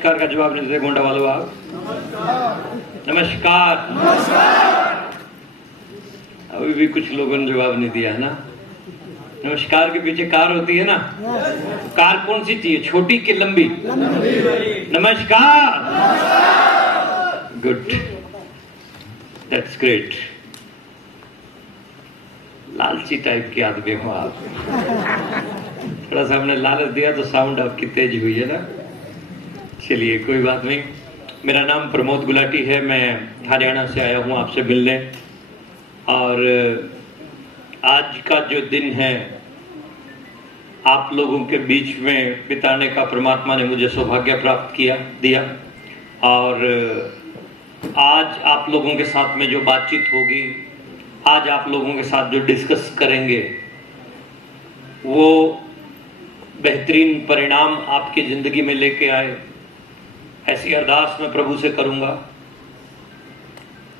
नमस्कार का जवाब नहीं देते गोंडा वालों आप? नमस्कार। अभी भी कुछ लोगों ने जवाब नहीं दिया है ना। नमस्कार के पीछे कार होती है ना, कार कौन सी चाहिए, छोटी कि लंबी? नमस्कार। Good, that's great. लालची टाइप के आदमी हो आप। थोड़ा सा हमने लालच दिया तो साउंड आपकी तेज हुई है ना। चलिए कोई बात नहीं। मेरा नाम प्रमोद गुलाटी है, मैं हरियाणा से आया हूँ आपसे मिलने। और आज का जो दिन है आप लोगों के बीच में बिताने का परमात्मा ने मुझे सौभाग्य प्राप्त दिया। और आज आप लोगों के साथ में जो बातचीत होगी, आज आप लोगों के साथ जो डिस्कस करेंगे, वो बेहतरीन परिणाम आपकी जिंदगी में लेके आए, ऐसी अरदास मैं प्रभु से करूंगा।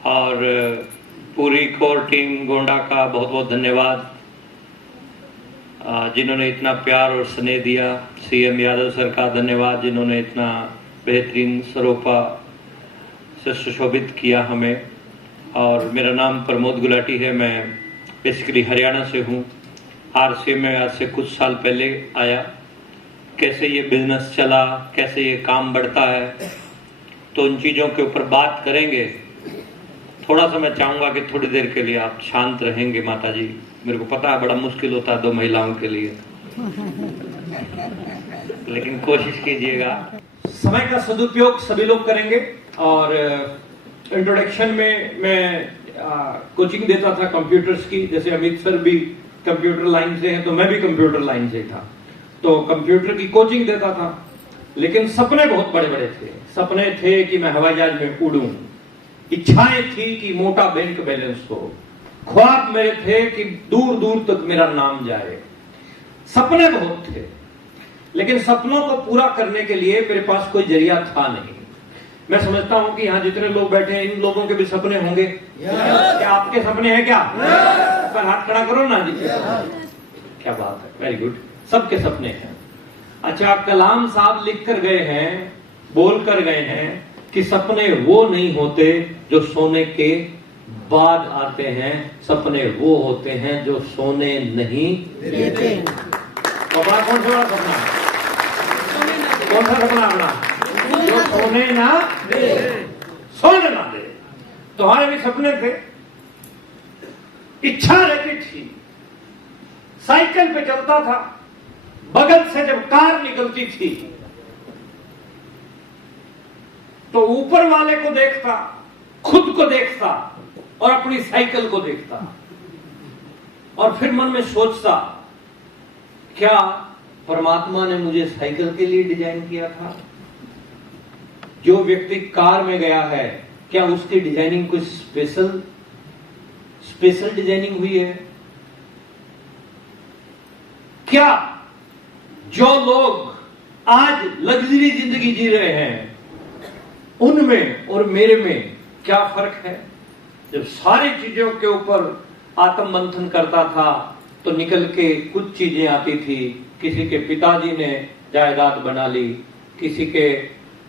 और पूरी कोर टीम गोंडा का बहुत बहुत धन्यवाद, जिन्होंने इतना प्यार और स्नेह दिया। सीएम यादव सर का धन्यवाद, जिन्होंने इतना बेहतरीन सरोपा से सुशोभित किया हमें। और मेरा नाम प्रमोद गुलाटी है, मैं बेसिकली हरियाणा से हूँ। आरसी में आज से कुछ साल पहले आया। कैसे ये बिजनेस चला, कैसे ये काम बढ़ता है, तो उन चीज़ों के ऊपर बात करेंगे। थोड़ा सा मैं चाहूँगा कि थोड़ी देर के लिए आप शांत रहेंगे माता जी। मेरे को पता है बड़ा मुश्किल होता है दो महिलाओं के लिए, लेकिन कोशिश कीजिएगा। समय का सदुपयोग सभी लोग करेंगे। और इंट्रोडक्शन में मैं कोचिंग देता था कंप्यूटर्स की, जैसे अमित सर भी कंप्यूटर लाइन से हैं तो मैं भी कंप्यूटर लाइन से था, तो कंप्यूटर की कोचिंग देता था। लेकिन सपने बहुत बड़े बड़े थे। सपने थे कि मैं हवाई जहाज में उड़ूं, इच्छाएं थी कि मोटा बैंक बैलेंस हो, ख्वाब मेरे थे कि दूर दूर तक मेरा नाम जाए। सपने बहुत थे, लेकिन सपनों को पूरा करने के लिए मेरे पास कोई जरिया था नहीं। मैं समझता हूं कि यहाँ जितने लोग बैठे हैं इन लोगों के भी सपने होंगे। क्या आपके सपने हैं क्या? पर हाथ खड़ा करो ना जी। क्या बात है, वेरी गुड। सबके सपने हैं। अच्छा, कलाम साहब लिख कर गए हैं, बोल कर गए हैं कि सपने वो नहीं होते जो सोने के बाद आते हैं, सपने वो होते हैं जो सोने नहीं देते। कपड़ा कौन सा बड़ा सपना है? कौन सा सपना अपना? जो सोने ना दे, सोने ना दे। तुम्हारे भी सपने थे, इच्छा रहती थी। साइकिल पे चलता था, बगल से जब कार निकलती थी तो ऊपर वाले को देखता, खुद को देखता और अपनी साइकिल को देखता, और फिर मन में सोचता, क्या परमात्मा ने मुझे साइकिल के लिए डिजाइन किया था? जो व्यक्ति कार में गया है, क्या उसकी डिजाइनिंग कुछ स्पेशल डिजाइनिंग हुई है? क्या जो लोग आज लग्जरी जिंदगी जी रहे हैं उनमें और मेरे में क्या फर्क है? जब सारी चीजों के ऊपर आत्म मंथन करता था तो निकल के कुछ चीजें आती थी। किसी के पिताजी ने जायदाद बना ली, किसी के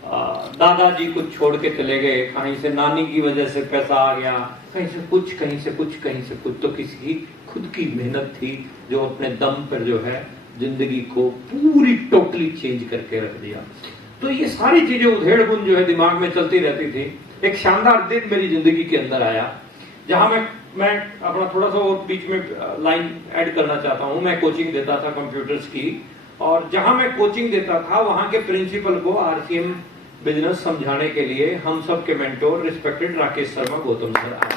दादाजी कुछ छोड़ के चले गए, कहीं से नानी की वजह से पैसा आ गया, कहीं से कुछ, कहीं से कुछ, कहीं से कुछ। तो किसी की खुद की मेहनत थी जो अपने दम पर जो है जिंदगी को पूरी टोटली चेंज करके रख दिया। तो ये सारी चीजें उधेड़ बुन जो है दिमाग में चलती रहती थी। एक शानदार दिन मेरी जिंदगी के अंदर आया, जहां मैं अपना थोड़ा सा और बीच में लाइन ऐड करना चाहता हूं। मैं कोचिंग देता था कंप्यूटर्स की, और जहां मैं कोचिंग देता था वहां के प्रिंसिपल को आरसीएम बिजनेस समझाने के लिए हम सब के mentor respected Rakesh Sharma Gautam sir आए।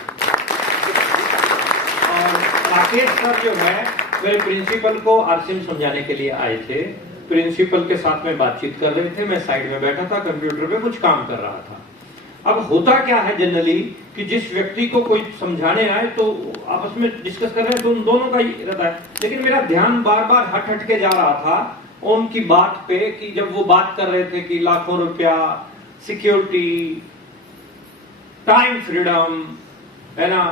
और राकेश सर जो है मेरे प्रिंसिपल को आरसीएम समझाने के लिए आए थे। प्रिंसिपल के साथ में बातचीत कर रहे थे, मैं साइड में बैठा था, कंप्यूटर पे कुछ काम कर रहा था। अब होता क्या है जनरली कि जिस व्यक्ति को कोई समझाने आए तो आपस में डिस्कस कर रहे हैं तो उन दोनों का ही रहता है। लेकिन मेरा ध्यान बार बार हट के जा रहा था उनकी बात पे, कि जब वो बात कर रहे थे कि लाखों रुपया, सिक्योरिटी, टाइम फ्रीडम, है ना,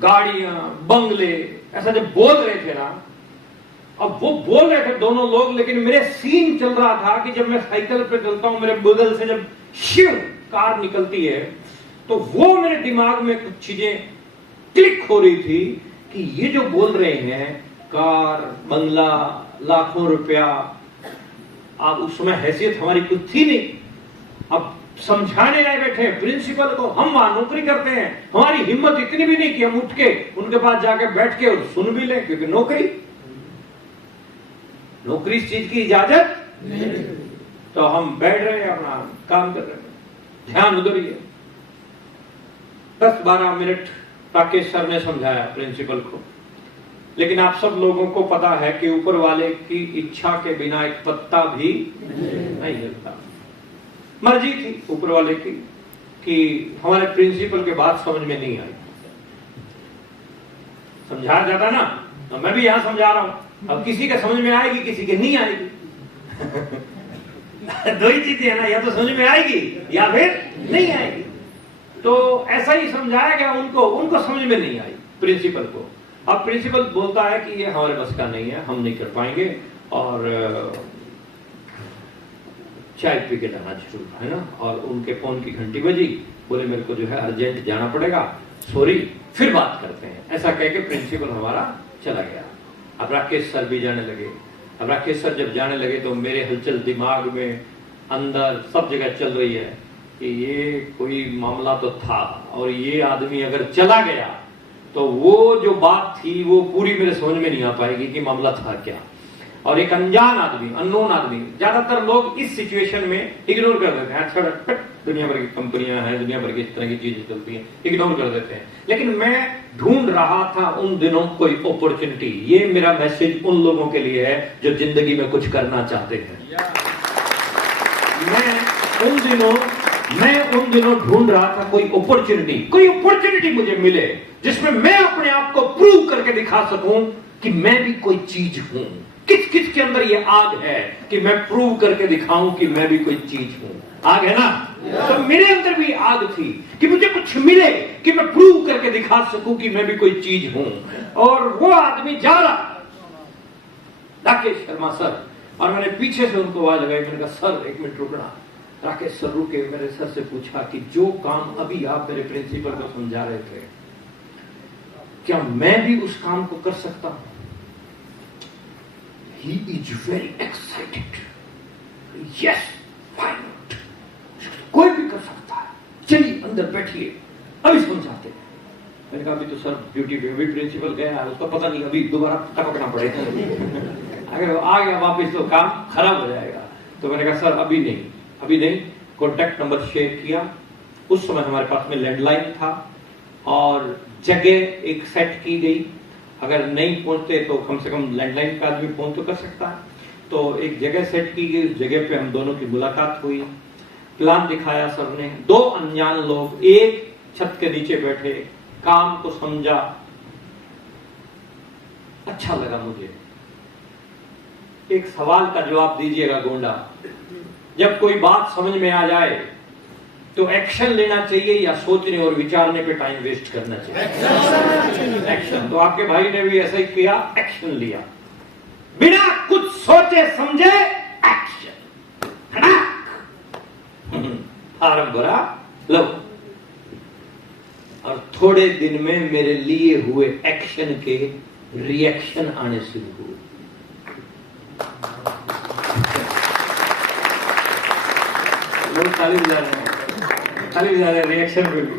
गाड़ियां, बंगले, ऐसा जब बोल रहे थे ना, अब वो बोल रहे थे दोनों लोग, लेकिन मेरे सीन चल रहा था कि जब मैं साइकिल पे चलता हूं, मेरे बगल से जब शिव कार निकलती है, तो वो मेरे दिमाग में कुछ चीजें क्लिक हो रही थी कि ये जो बोल रहे हैं कार, बंगला, लाखों रुपया, अब उस समय हैसियत हमारी कुछ थी नहीं। अब समझाने आए बैठे प्रिंसिपल को, हम वहां नौकरी करते हैं, हमारी हिम्मत इतनी भी नहीं कि हम उठ के उनके पास जाके बैठ के और सुन भी लें, क्योंकि नौकरी इस चीज की इजाजत नहीं। तो हम बैठ रहे हैं, अपना काम कर रहे हैं, ध्यान उधर ही है। 10-12 मिनट राकेश सर ने समझाया प्रिंसिपल को, लेकिन आप सब लोगों को पता है कि ऊपर वाले की इच्छा के बिना एक पत्ता भी नहीं हिलता। मर्जी थी ऊपर वाले की कि हमारे प्रिंसिपल के बात समझ में नहीं आई। समझाया जाता ना, तो मैं भी यहां समझा रहा हूं। अब किसी के समझ में आएगी, किसी के नहीं आएगी। दो ही चीजें है ना, या तो समझ में आएगी या फिर नहीं आएगी। तो ऐसा ही समझाया गया उनको समझ में नहीं आई प्रिंसिपल को। अब प्रिंसिपल बोलता है कि ये हमारे बस का नहीं है, हम नहीं कर पाएंगे, और चाय पी के जाना शुरू, है ना। और उनके फोन की घंटी बजी, बोले मेरे को जो है अर्जेंट जाना पड़ेगा, सॉरी, फिर बात करते हैं। ऐसा कह के प्रिंसिपल हमारा चला गया। अब राकेश सर भी जाने लगे। अब राकेश सर जब जाने लगे तो मेरे हलचल दिमाग में, अंदर सब जगह चल रही है कि ये कोई मामला तो था, और ये आदमी अगर चला गया तो वो जो बात थी वो पूरी मेरे समझ में नहीं आ पाएगी कि मामला था क्या। और एक अनजान आदमी, अननोन आदमी, ज्यादातर लोग इस सिचुएशन में इग्नोर कर देते हैं। अच्छा, दुनिया भर की कंपनियां हैं, दुनिया भर की इस तरह की चीजें चलती हैं, इग्नोर कर देते हैं। लेकिन मैं ढूंढ रहा था उन दिनों कोई अपॉर्चुनिटी। ये मेरा मैसेज उन लोगों के लिए है जो जिंदगी में कुछ करना चाहते हैं। मैं उन दिनों ढूंढ रहा था कोई अपॉर्चुनिटी मुझे मिले जिसमें मैं अपने आप को प्रूव करके दिखा सकूं कि मैं भी कोई चीज हूं। किस के अंदर ये आग है कि मैं प्रूव करके दिखाऊं कि मैं भी कोई चीज हूं। आग है ना? तो मेरे अंदर भी आग थी कि मुझे कुछ मिले कि मैं प्रूव करके दिखा सकूं कि मैं भी कोई चीज हूं। और वो आदमी जा रहा, राकेश शर्मा सर, और मैंने पीछे से उनको आवाज लगाई। मैंने कहा सर एक मिनट रुकना। राकेश सर रुके, मेरे सर से पूछा कि जो काम अभी आप मेरे प्रिंसिपल को समझा रहे थे, क्या मैं भी उस काम को कर सकता हूं? He is very excited. Yes, why not? कोई भी कर सकता है, चलिए अंदर बैठिए, अभी समझाते हैं। मैंने कहा अभी तो सर ड्यूटी पे, अभी प्रिंसिपल गया है, उसका पता नहीं, अभी दोबारा टपकना पड़ेगा। अगर वो आ गया वापस तो काम खराब हो जाएगा। तो मैंने कहा सर अभी नहीं। कॉन्टैक्ट नंबर शेयर किया। उस समय हमारे पास में लैंडलाइन था और जगह एक सेट की गई। अगर नहीं पहुंचते तो कम से कम लैंडलाइन का आदमी फोन तो कर सकता है। तो एक जगह सेट की गई, उस जगह पे हम दोनों की मुलाकात हुई। प्लान दिखाया सर ने। 2 अनजान लोग एक छत के नीचे बैठे, काम को समझा। अच्छा लगा मुझे। एक सवाल का जवाब दीजिएगा गोंडा, जब कोई बात समझ में आ जाए तो एक्शन लेना चाहिए या सोचने और विचारने पे टाइम वेस्ट करना चाहिए? एक्शन। तो आपके भाई ने भी ऐसा ही किया, एक्शन लिया, बिना कुछ सोचे समझे एक्शन। फार्म भरा, लो, और थोड़े दिन में मेरे लिए हुए एक्शन के रिएक्शन आने शुरू हुए। लोग ताली बजा रहे हैं रिएक्शन पे भी।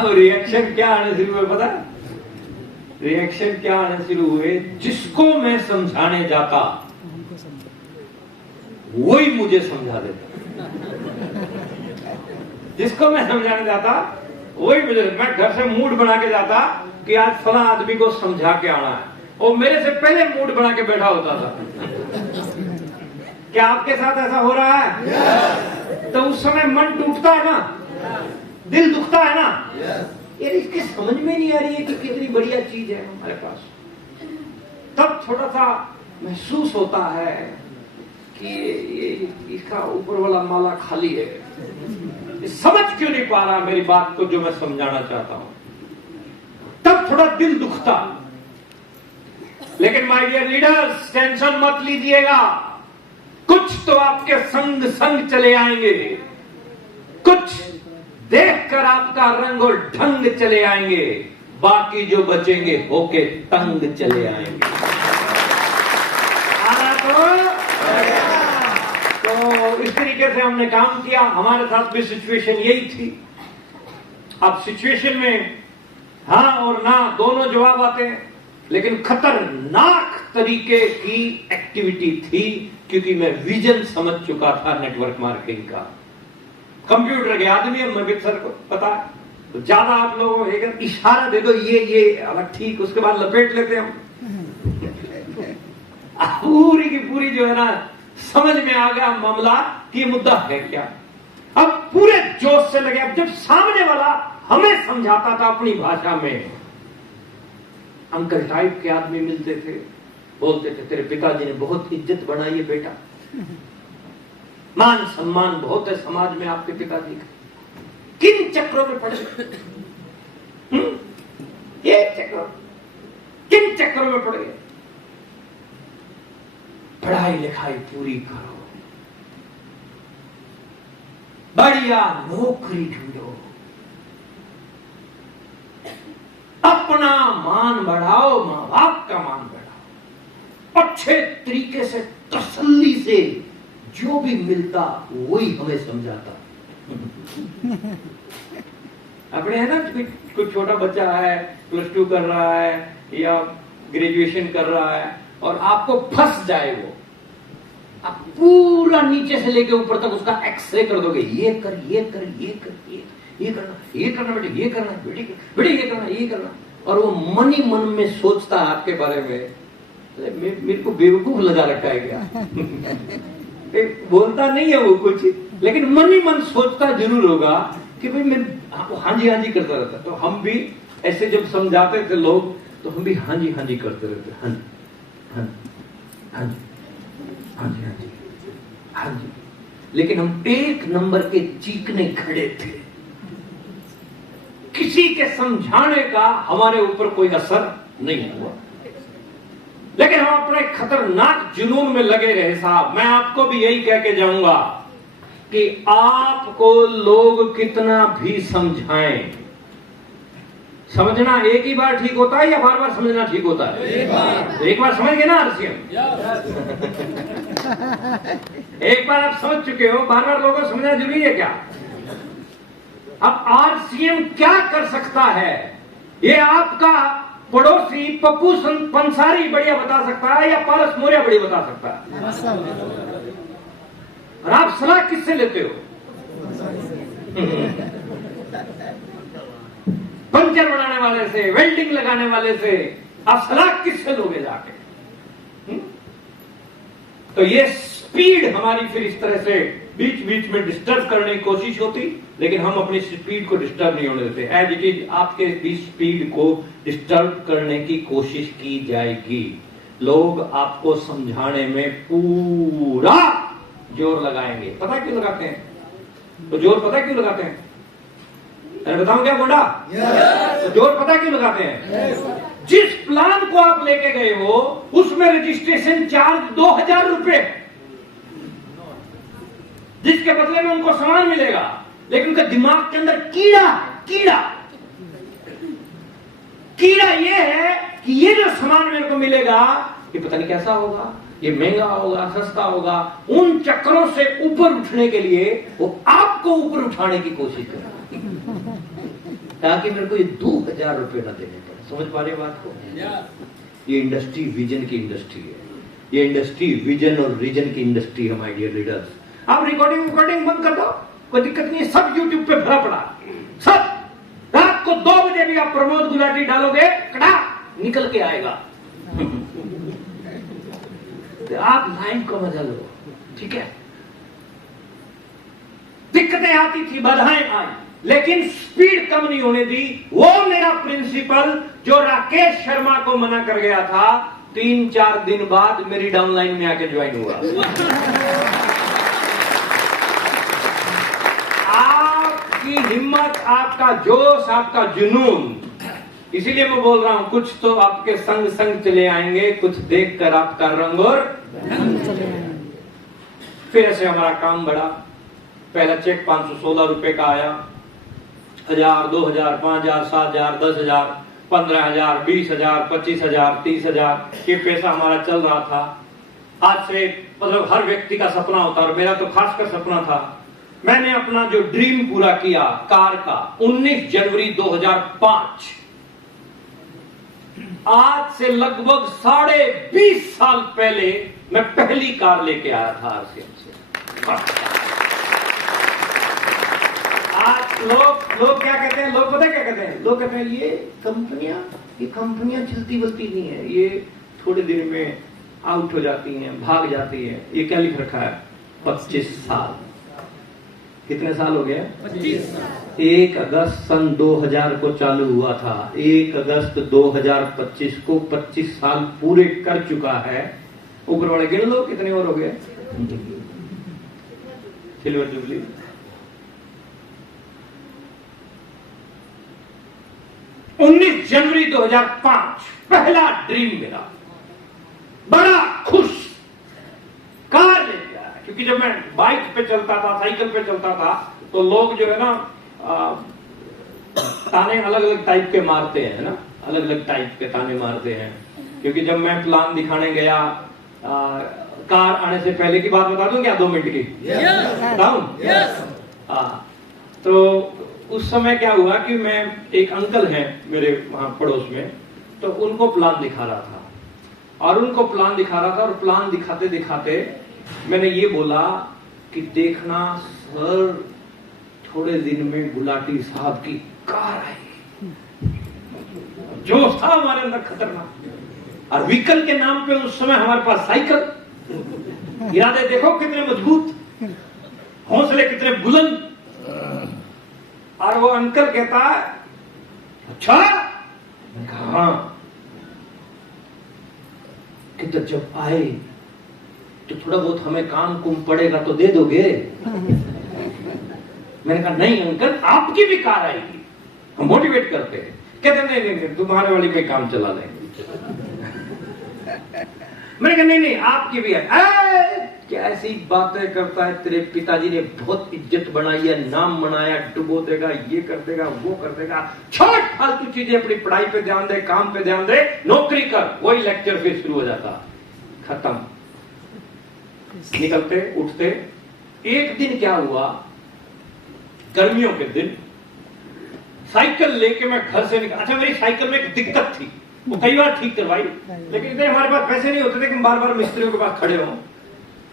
अब रिएक्शन क्या आने शुरू हुए पता? रिएक्शन क्या आने शुरू हुए? जिसको मैं समझाने जाता वही मुझे समझा देता। जिसको मैं समझाने जाता वही मुझे, मैं घर से मूड बना के जाता कि आज फला आदमी को समझा के आना है, और मेरे से पहले मूड बना के बैठा होता था। क्या आपके साथ ऐसा हो रहा है? yes. तो उस समय मन टूटता है ना, दिल दुखता है ना। यार इसकी समझ में नहीं आ रही है कि कितनी बढ़िया चीज है हमारे पास। तब थोड़ा सा महसूस होता है कि ये इसका ऊपर वाला माला खाली है, समझ क्यों नहीं पा रहा मेरी बात को जो मैं समझाना चाहता हूं। तब थोड़ा दिल दुखता, लेकिन माय डियर लीडर्स, टेंशन मत लीजिएगा, कुछ तो आपके संग संग चले आएंगे, कुछ देखकर आपका रंग और ढंग चले आएंगे, बाकी जो बचेंगे होके तंग चले आएंगे। तो इस तरीके से हमने काम किया, हमारे साथ भी सिचुएशन यही थी। अब सिचुएशन में हाँ और ना दोनों जवाब आते हैं, लेकिन खतरनाक तरीके की एक्टिविटी थी, क्योंकि मैं विजन समझ चुका था नेटवर्क मार्केटिंग का। कंप्यूटर के आदमी है, मोहित सर को पता है, तो ज्यादा आप लोगों को एक इशारा दे दो, ये अलग ठीक, उसके बाद लपेट लेते हम। पूरी की पूरी जो है ना, समझ में आ गया मामला कि मुद्दा है क्या। अब पूरे जोश से लगे। अब जब सामने वाला हमें समझाता था अपनी भाषा में, अंकल टाइप के आदमी मिलते थे, बोलते थे तेरे पिताजी ने बहुत इज्जत बनाई है बेटा, मान सम्मान बहुत है समाज में आपके पिताजी का, किन चक्रों में पड़े, ये चक्रों, किन चक्रों में पड़ गए। पढ़ाई लिखाई पूरी करो, बढ़िया नौकरी ढूंढो, अपना मान बढ़ाओ, मां बाप का मान बढ़ाओ, अच्छे तरीके से तसल्ली से जो भी मिलता वही हमें समझाता। अपने है ना, कुछ छोटा बच्चा है, +2 कर रहा है या ग्रेजुएशन कर रहा है, और आपको फंस जाए वो, आप पूरा नीचे से लेके ऊपर तक उसका एक्सरे कर दोगे, ये कर, ये कर, ये कर, ये करना, ये करना बेटे, ये करना बेटे, बेटे ये करना, ये करना, और वो मन ही मन में सोचता है आपके बारे में, मेरे को बेवकूफ लगा रखा है क्या। बोलता नहीं है वो कुछ, लेकिन मन ही मन सोचता जरूर होगा कि भाई मैं हाँ जी करता रहता। तो हम भी ऐसे जब समझाते थे लोग, तो हम भी हाँ जी करते रहते, हाँ जी। लेकिन हम एक नंबर के चीखने खड़े थे, किसी के समझाने का हमारे ऊपर कोई असर नहीं हुआ, लेकिन हम अपने खतरनाक जुनून में लगे रहे। साहब, मैं आपको भी यही कह के जाऊंगा कि आपको लोग कितना भी समझाएं, समझना एक ही बार ठीक होता है या बार बार समझना ठीक होता है? एक बार समझ गए ना आरसीएम, एक बार आप समझ चुके हो, बार बार लोगों को समझना जरूरी है क्या? अब आरसीएम क्या कर सकता है, ये आपका पड़ोसी पप्पू पंसारी बढ़िया बता सकता है या पारस मौर्य बढ़िया बता सकता है? और आप सलाह किससे लेते हो? पंचर बनाने वाले से, वेल्डिंग लगाने वाले से, आप सलाह किससे लोगे जाके? तो ये स्पीड हमारी फिर इस तरह से बीच बीच में डिस्टर्ब करने की कोशिश होती, लेकिन हम अपनी स्पीड को डिस्टर्ब नहीं होने देते। एज इट इज आपके भी स्पीड को डिस्टर्ब करने की कोशिश की जाएगी। लोग आपको समझाने में पूरा जोर लगाएंगे। पता क्यों लगाते हैं? तो जोर पता क्यों लगाते हैं? अरे बताऊं क्या गोंडा? तो जोर पता क्यों लगाते हैं? जिस प्लान को आप लेके गए हो उसमें रजिस्ट्रेशन चार्ज 2000 रुपए, जिसके बदले में उनको सामान मिलेगा, लेकिन उनके दिमाग के अंदर कीड़ा ये है कि ये जो सामान मेरे को मिलेगा ये पता नहीं कैसा होगा, ये महंगा होगा, सस्ता होगा। उन चक्रों से ऊपर उठने के लिए वो आपको ऊपर उठाने की कोशिश कर, ताकि मेरे को ये 2000 रुपए ना देने पड़े। समझ पा रहे बात को? ये इंडस्ट्री विजन की इंडस्ट्री है, ये इंडस्ट्री विजन और रीजन की इंडस्ट्री है माय डियर लीडर्स। आप रिकॉर्डिंग बंद कर दो, कोई दिक्कत नहीं है, सब यूट्यूब पे भरा पड़ा, सब। रात को 2 बजे भी आप प्रमोद गुलाटी डालोगे, कड़ा निकल के आएगा। तो आप लाइन को मजा लो, ठीक है? दिक्कतें आती थी, बाधाएं आई, लेकिन स्पीड कम नहीं होने दी। वो मेरा प्रिंसिपल जो राकेश शर्मा को मना कर गया था, 3-4 दिन बाद मेरी डाउनलाइन में आके ज्वाइन हुआ। आपकी हिम्मत, आपका जोश, आपका जुनून इसीलिए मैं बोल रहा हूं, कुछ तो आपके संग संग चले आएंगे, कुछ देखकर आपका रंग और फिर ऐसे हमारा काम बढ़ा। पहला चेक 516 रुपए का आया, 1000, 2000, 5000, 7000, 10000, 15000, 20000, 25000, 30000 ये पैसा हमारा चल रहा था। आज से मतलब हर व्यक्ति का सपना होता है, और मेरा तो खासकर सपना था। मैंने अपना जो ड्रीम पूरा किया कार का 19 जनवरी 2005, आज से लगभग 20.5 साल पहले मैं पहली कार लेके आया था आरसीएम से। आज लोग क्या कहते हैं, लोग पता क्या कहते हैं, लोग कहते हैं ये कंपनियां चलती बलती नहीं है, ये थोड़े दिन में आउट हो जाती हैं, भाग जाती हैं। ये क्या लिख रखा है, 25 साल। कितने साल हो गए? 25 साल। 1 अगस्त सन 2000 को चालू हुआ था, 1 अगस्त 2025 को 25 साल पूरे कर चुका है। ऊपर वाले गिन लो कितने और हो गए। Silver jubilee. उन्नीस जनवरी 2005 पहला ड्रीम मेरा, बड़ा खुश कार लेके आया। क्योंकि जब मैं बाइक पे चलता था, साइकिल पे चलता था, तो लोग जो है ना ताने अलग अलग टाइप के मारते हैं ना, अलग अलग टाइप के ताने मारते हैं। क्योंकि जब मैं प्लान दिखाने गया, कार आने से पहले की बात बता दूं क्या, 2 मिनट की बताऊं? तो उस समय क्या हुआ कि मैं, एक अंकल हैं मेरे वहां पड़ोस में, तो उनको प्लान दिखा रहा था, और उनको प्लान दिखा रहा था, और प्लान दिखाते दिखाते मैंने ये बोला कि देखना सर, थोड़े दिन में गुलाटी साहब की कार आएगी। जो था हमारे अंदर खतरनाक। और व्हीकल के नाम पे उस समय हमारे पास साइकिल, इरादे देखो कितने मजबूत, हौसले कितने बुलंद। और वो अंकल कहता है, अच्छा हाँ, कि तो जब आए तो थोड़ा बहुत हमें काम कुम पड़ेगा तो दे दोगे? मैंने कहा नहीं अंकल, आपकी भी कार आएगी, हम मोटिवेट करते हैं। कहते नहीं, तुम्हारे वाली में काम चला लेंगे। मैंने कहा नहीं आपकी भी है। क्या ऐसी बातें करता है, तेरे पिताजी ने बहुत इज्जत बनाई है, नाम बनाया, डुबो देगा, ये कर देगा, वो कर देगा। छोड़ फालतू चीजें, अपनी पढ़ाई पे ध्यान दे, काम पे ध्यान दे, नौकरी कर। वही लेक्चर फिर शुरू हो जाता, खत्म। निकलते उठते। एक दिन क्या हुआ, गर्मियों के दिन, साइकिल लेके मैं घर से निकला। अच्छा, मेरी साइकिल में एक दिक्कत थी, वो कई बार ठीक करवाई, लेकिन इतने हमारे पास पैसे नहीं होते थे कि बार बार मिस्त्रियों के पास खड़े हों।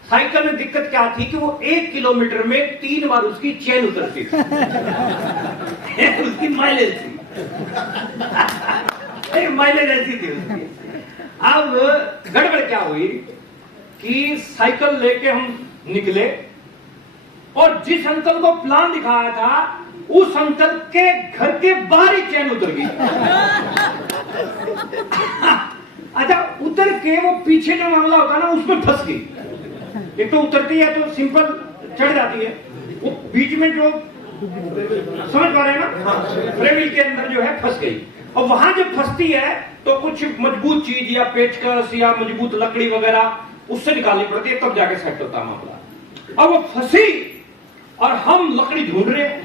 साइकिल में दिक्कत क्या थी कि वो 1 किलोमीटर में 3 बार उसकी चेन उतरती थी। उसकी माइलेज थी, माइलेज ऐसी थी उसकी। अब गड़बड़ क्या हुई कि साइकिल लेके हम निकले, और जिस अंकल को प्लान दिखाया था उस अंकल के घर के बाहर ही चैन उतर गई। अच्छा, उतर के वो पीछे जो मामला होता है ना, उसमें फंस गई। एक तो उतरती है तो सिंपल चढ़ जाती है, वो बीच में जो, समझ पा रहे हैं ना, फ्रेम के अंदर जो है फंस गई। और वहां जब फंसती है तो कुछ मजबूत चीज या पेचकस या मजबूत लकड़ी वगैरह उससे निकालनी पड़ती है, तब जाके सेट होता है मामला। अब वो फंसी और हम लकड़ी ढूंढ रहे हैं।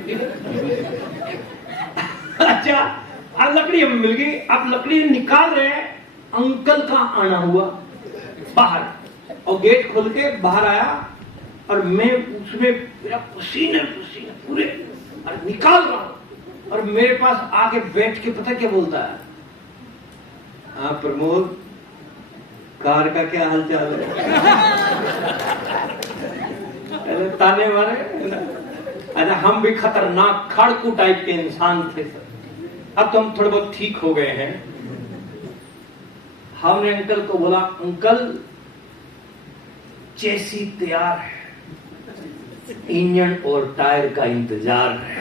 अच्छा, अब लकड़ी हमें मिल गई। अब लकड़ी निकाल रहे हैं, अंकल का आना हुआ बाहर, और गेट खोल के बाहर आया, और मैं उसमें मेरा पसीने पूरे, और निकाल रहा हूं, और मेरे पास आके बैठ के पता क्या बोलता है, हाँ प्रमोद, कार का क्या हाल चाल है? ताने मारे। अच्छा, हम भी खतरनाक खाड़कू टाइप के इंसान थे सर। अब तो हम थोड़े बहुत ठीक हो गए हैं। हमने अंकल को बोला, अंकल चेसी तैयार है, इंजन और टायर का इंतजार है।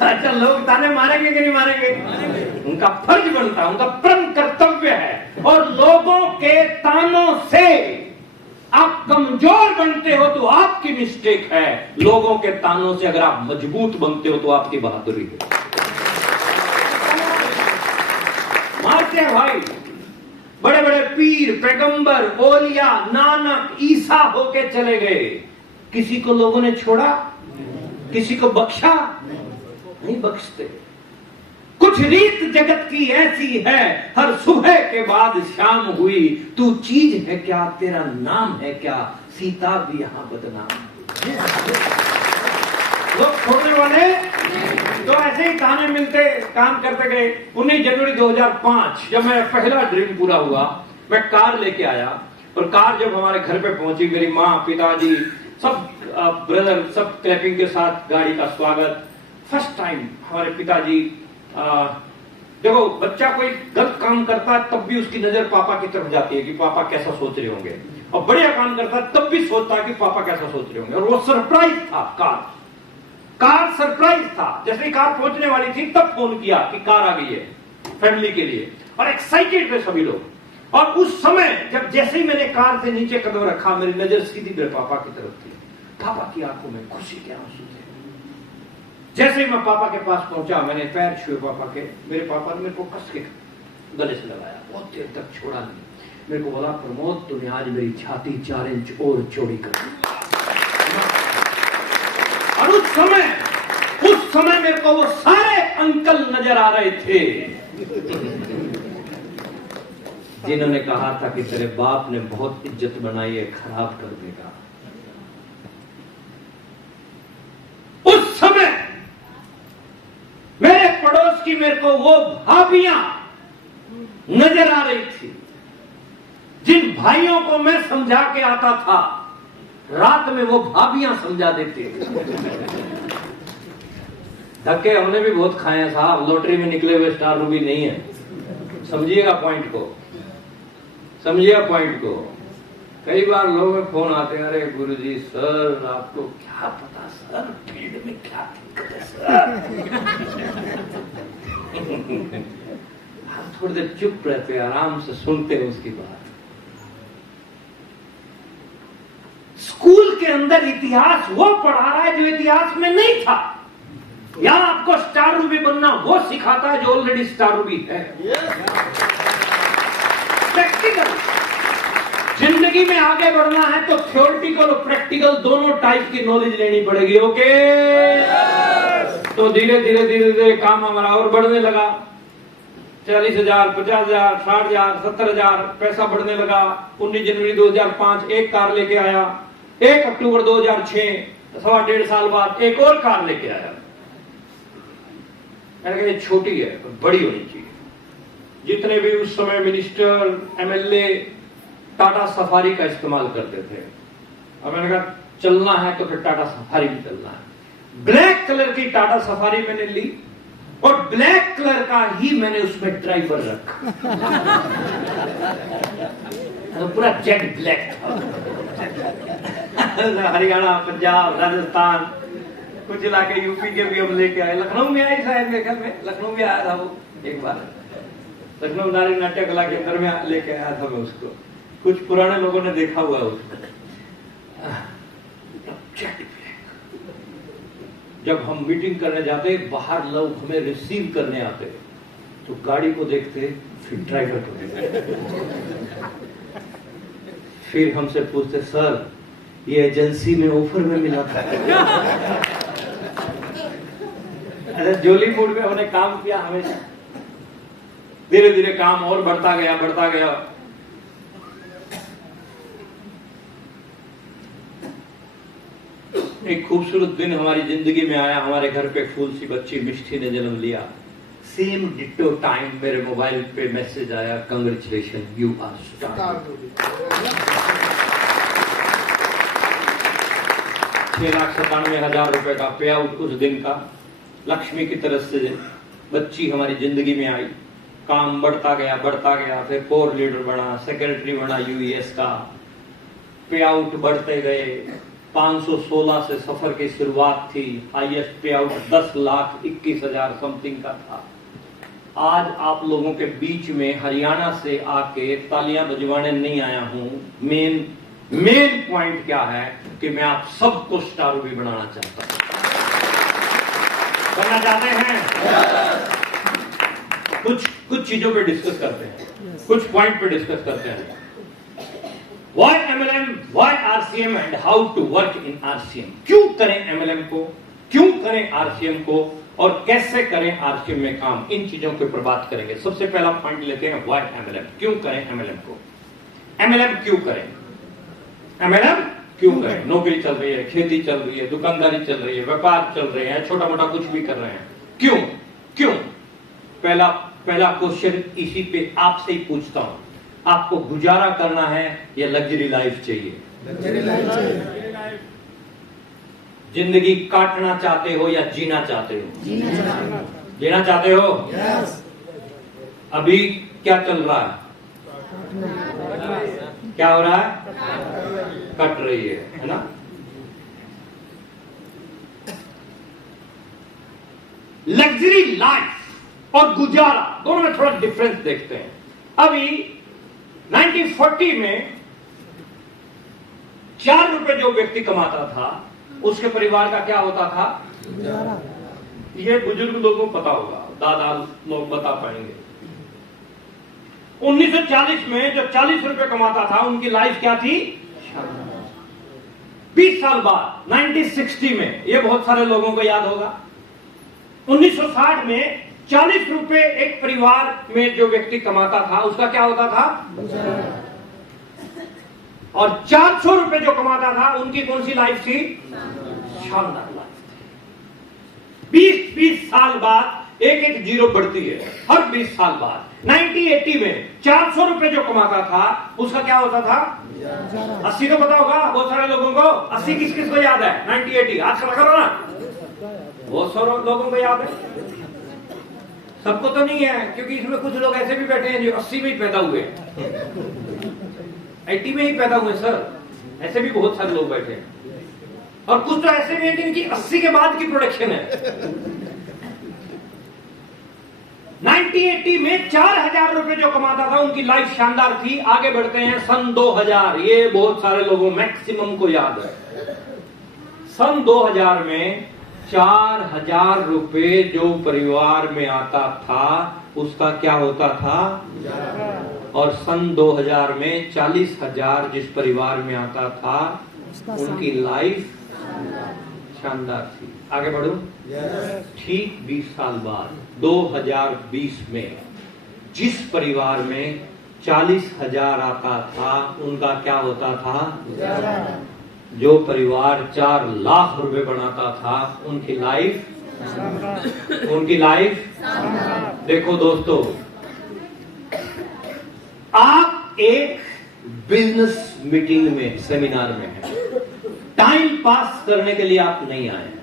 अच्छा, लोग ताने मारेंगे कि नहीं मारेंगे? उनका फर्ज बनता है, उनका परम कर्तव्य है। और लोगों के तानों से आप कमजोर बनते हो तो आपकी मिस्टेक है, लोगों के तानों से अगर आप मजबूत बनते हो तो आपकी बहादुरी है। मारते हैं भाई, बड़े बड़े पीर, पैगंबर, ओलिया, नानक, ईसा होके चले गए, किसी को लोगों ने छोड़ा? किसी को बख्शा? नहीं बख्शते। कुछ रीत जगत की ऐसी है, हर सुबह के बाद शाम हुई, तू चीज है क्या, तेरा नाम है क्या, सीता भी यहां बदनाम। लोग छोड़ने वाले तो ऐसे ही ताने मिलते काम करते गए। 19 जनवरी 2005 जब मेरा पहला ड्रीम पूरा हुआ, मैं कार लेके आया, और कार जब हमारे घर पे पहुंची, मेरी माँ, पिताजी, सब ब्रदर, सब क्लैपिंग के साथ गाड़ी का स्वागत। फर्स्ट टाइम हमारे पिताजी, देखो बच्चा कोई गलत काम करता है तब भी उसकी नजर पापा की तरफ जाती है कि पापा कैसा सोच रहे होंगे, और बढ़िया काम करता है तब भी सोचता है कि पापा कैसा सोच रहे होंगे। और वो सरप्राइज था, कार सरप्राइज था। जैसे ही कार पहुंचने वाली थी तब फोन किया कि कार आ गई है फैमिली के लिए, और एक्साइटेड थे सभी लोग। और उस समय जब जैसे ही मैंने कार से नीचे कदम रखा, मेरी नजर सीधी मेरे पापा की तरफ थी। पापा की आंखों में खुशी के आंसू थे। जैसे ही मैं पापा के पास पहुंचा, मैंने पैर छुए पापा के, मेरे पापा ने मेरे को कस के गले से लगाया, बहुत देर तक छोड़ा नहीं। मेरे को बोला, प्रमोद तूने आज मेरी छाती 4 इंच और चौड़ी कर दी। और उस समय मेरे को वो सारे अंकल नजर आ रहे थे जिन्होंने कहा था कि तेरे बाप ने बहुत इज्जत बनाई है, खराब कर देगा। उस समय मेरे पड़ोस की मेरे को वो भाभियां नजर आ रही थी, जिन भाइयों को मैं समझा के आता था, रात में वो भाभियां समझा देते। धक्के हमने भी बहुत खाए हैं साहब, लॉटरी में निकले हुए स्टार रूबी नहीं है। समझिएगा पॉइंट को, समझिएगा पॉइंट को। कई बार लोगों में फोन आते हैं, अरे गुरुजी सर आपको क्या पता सर फील्ड में क्या दिक्कत है सर। हम थोड़ी देर चुप रहते हैं, आराम से सुनते हैं उसकी बात। स्कूल के अंदर इतिहास वो पढ़ा रहा है जो इतिहास में नहीं था, या आपको स्टार रूबी बनना वो सिखाता है जो ऑलरेडी स्टार रूबी है। प्रैक्टिकल जिंदगी में आगे बढ़ना है तो थ्योरेटिकल और प्रैक्टिकल दोनों टाइप की नॉलेज लेनी पड़ेगी। ओके तो धीरे धीरे धीरे धीरे काम हमारा और बढ़ने लगा। 40,000, 50,000, 60,000, 70,000 पैसा बढ़ने लगा। 19 जनवरी 2005 एक कार लेके आया। 1 अक्टूबर 2006 1.5 साल बाद एक और कार लेके आया। मैंने कहा छोटी है बड़ी होनी चाहिए। जितने भी उस समय मिनिस्टर, एमएलए टाटा सफारी का इस्तेमाल करते थे, और मैंने कहा चलना है तो फिर टाटा सफारी में चलना है। ब्लैक कलर की टाटा सफारी मैंने ली, और ब्लैक कलर का ही मैंने उसमें ड्राइवर रखा। तो पूरा जेट ब्लैक था। हरियाणा, पंजाब, राजस्थान, कुछ इलाके यूपी के भी हम लेके आए। लखनऊ में आई शायद, मेरे ख्याल में लखनऊ में आया था वो एक बार। लखनऊ नारी नाट्य कला के अंदर में लेके आया था मैं उसको। कुछ पुराने लोगों ने देखा हुआ उसको। जब हम मीटिंग करने जाते, बाहर लोग हमें रिसीव करने आते, तो गाड़ी को देखते, फिर ड्राइवर को देखते, फिर हमसे पूछते, सर ये एजेंसी में ऑफर में मिला था। अरे जोली मूड में हमने काम किया हमेशा। धीरे धीरे काम और बढ़ता गया, बढ़ता गया। एक खूबसूरत दिन हमारी जिंदगी में आया। हमारे घर पे फूल सी बच्ची मिष्टी ने जन्म लिया। सेम डिटो टाइम मेरे मोबाइल पे मैसेज आया, कांग्रेचुलेशन यू आर स्टार। 6,97,000 रुपए का पे आउट उस दिन का। लक्ष्मी की तरफ से बच्ची हमारी जिंदगी में आई। काम बढ़ता गया, बढ़ता गया। फिर कोर लीडर बना, सेक्रेटरी बना यूएस का। पे आउट बढ़ते गए। 516 से सफर की शुरुआत थी। हाईएस्ट पे आउट 10,21,000 समथिंग का था। आज आप लोगों के बीच में हरियाणा से आके तालियां बजवाने नहीं आया हूं। मेन मेन पॉइंट क्या है कि मैं आप सबको स्टार भी बनाना चाहता हूं। करना चाहते हैं? कुछ चीजों पे डिस्कस करते हैं, कुछ पॉइंट पे डिस्कस करते हैं। Why MLM, why RCM and how to work in RCM? क्यों करें MLM को, क्यों करें RCM को और कैसे करें RCM में काम, इन चीजों के ऊपर बात करेंगे। सबसे पहला पॉइंट लेते हैं why MLM, क्यों करें MLM को। MLM क्यों करें, MLM क्यों करें। नौकरी चल रही है, खेती चल रही है, दुकानदारी चल रही है, व्यापार चल रहे हैं, छोटा मोटा कुछ भी कर रहे हैं, क्यों क्यों। पहला क्वेश्चन इसी पे आपसे ही पूछता हूं, आपको गुजारा करना है या लग्जरी लाइफ चाहिए? लग्जरी लाइफ चाहिए। जिंदगी काटना चाहते हो या जीना चाहते हो? जीना चाहते हो? यस। अभी क्या चल रहा है, क्या हो रहा है? कट रही है ना। लग्जरी लाइफ और गुजारा दोनों में थोड़ा डिफरेंस देखते हैं। अभी 1940 में 4 रुपए जो व्यक्ति कमाता था उसके परिवार का क्या होता था? ये बुजुर्ग लोगों को पता होगा, दादा लोग बता पाएंगे। 1940 में जो 40 रुपए कमाता था उनकी लाइफ क्या थी? 20 साल बाद 1960 में, ये बहुत सारे लोगों को याद होगा, 1960 में 40 रुपए एक परिवार में जो व्यक्ति कमाता था उसका क्या होता था? और 400 रुपए जो कमाता था उनकी कौन सी लाइफ थी? शानदार लाइफ थी। 20 साल बाद एक जीरो बढ़ती है हर 20 साल बाद। 1980 में 400 रुपए जो कमाता था उसका क्या होता था? 80 तो पता होगा बहुत सारे लोगों को। 80 किस किस को याद है? 1980 आज खड़ा करो ना, बहुत सारे लोगों को याद है। सबको तो नहीं है क्योंकि इसमें कुछ लोग ऐसे भी बैठे हैं जो 80 में ही पैदा हुए, 80 में ही पैदा हुए सर, ऐसे भी बहुत सारे लोग बैठे हैं। और कुछ तो ऐसे भी हैं जिनकी 80 के बाद की प्रोडक्शन है। 1980 में 4000 रुपए जो कमाता था उनकी लाइफ शानदार थी। आगे बढ़ते हैं सन 2000, ये बहुत सारे लोगों मैक्सिमम को याद है। सन 2000 में 4000 रुपए जो परिवार में आता था उसका क्या होता था? और सन 2000 में 40,000 जिस परिवार में आता था उनकी लाइफ शानदार थी। आगे बढ़ो। ठीक 20 साल बाद 2020 में जिस परिवार में 40,000 आता था उनका क्या होता था? जो परिवार 4 लाख रुपए बनाता था उनकी लाइफ देखो दोस्तों, आप एक बिजनेस मीटिंग में, सेमिनार में हैं, टाइम पास करने के लिए आप नहीं आए हैं।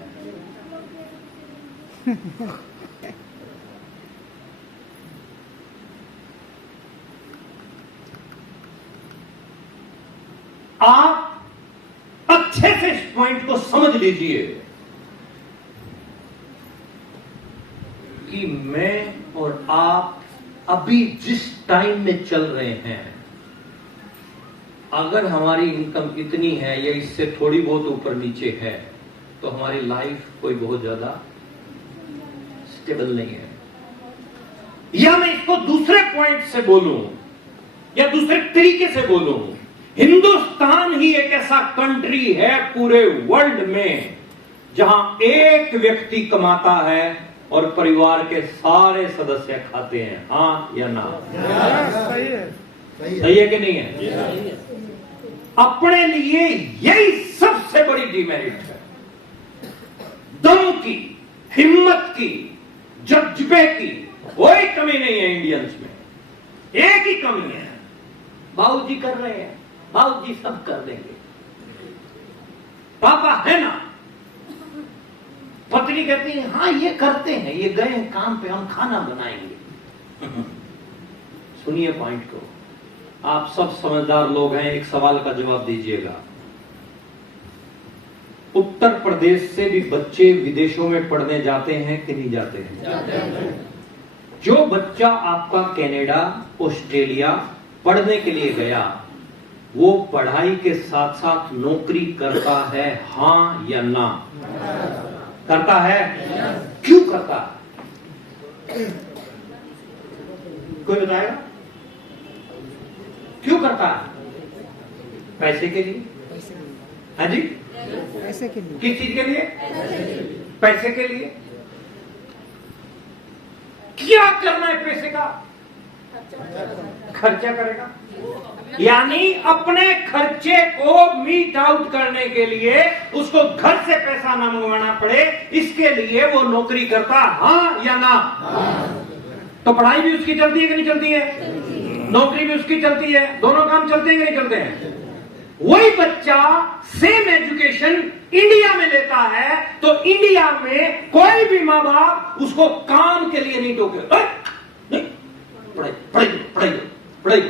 आप अच्छे से इस पॉइंट को समझ लीजिए कि मैं और आप अभी जिस टाइम में चल रहे हैं, अगर हमारी इनकम इतनी है या इससे थोड़ी बहुत ऊपर नीचे है तो हमारी लाइफ कोई बहुत ज्यादा स्टेबल नहीं है। या मैं इसको दूसरे पॉइंट से बोलूं या दूसरे तरीके से बोलूं, हिंदुस्तान ही एक ऐसा कंट्री है पूरे वर्ल्ड में जहां एक व्यक्ति कमाता है और परिवार के सारे सदस्य खाते हैं। हाँ या ना? सही है कि नहीं है? अपने लिए यही सबसे बड़ी डिमेरिट है। दम की, हिम्मत की, जज्बे की कोई कमी नहीं है इंडियंस में। एक ही कमी है, बाबूजी कर रहे हैं, बाबूजी सब कर देंगे, पापा है ना। पत्नी कहती है हाँ ये करते हैं, ये गए काम पे, हम खाना बनाएंगे। सुनिए पॉइंट को, आप सब समझदार लोग हैं, एक सवाल का जवाब दीजिएगा। उत्तर प्रदेश से भी बच्चे विदेशों में पढ़ने जाते हैं कि नहीं जाते हैं? जाते हैं। जो बच्चा आपका कनाडा, ऑस्ट्रेलिया पढ़ने के लिए गया, वो पढ़ाई के साथ साथ नौकरी करता है, हाँ या ना? करता है? क्यों करता है? कोई बताएगा क्यों करता है? पैसे के लिए? हाँ जी, पैसे के लिए। किस चीज के लिए? पैसे के लिए। क्या करना है पैसे का? खर्चा करेगा, यानी अपने खर्चे को मीट आउट करने के लिए उसको घर से पैसा ना मंगवाना पड़े, इसके लिए वो नौकरी करता, हाँ या ना? तो पढ़ाई भी उसकी चलती है कि नहीं चलती है? नौकरी भी उसकी चलती है, दोनों काम चलते हैं कि नहीं चलते हैं? वही बच्चा सेम एजुकेशन इंडिया में लेता है तो इंडिया में कोई भी माँ बाप उसको काम के लिए नहीं टोके, नहीं, पढ़ाई पढ़ाई पढ़ाई पढ़ाई,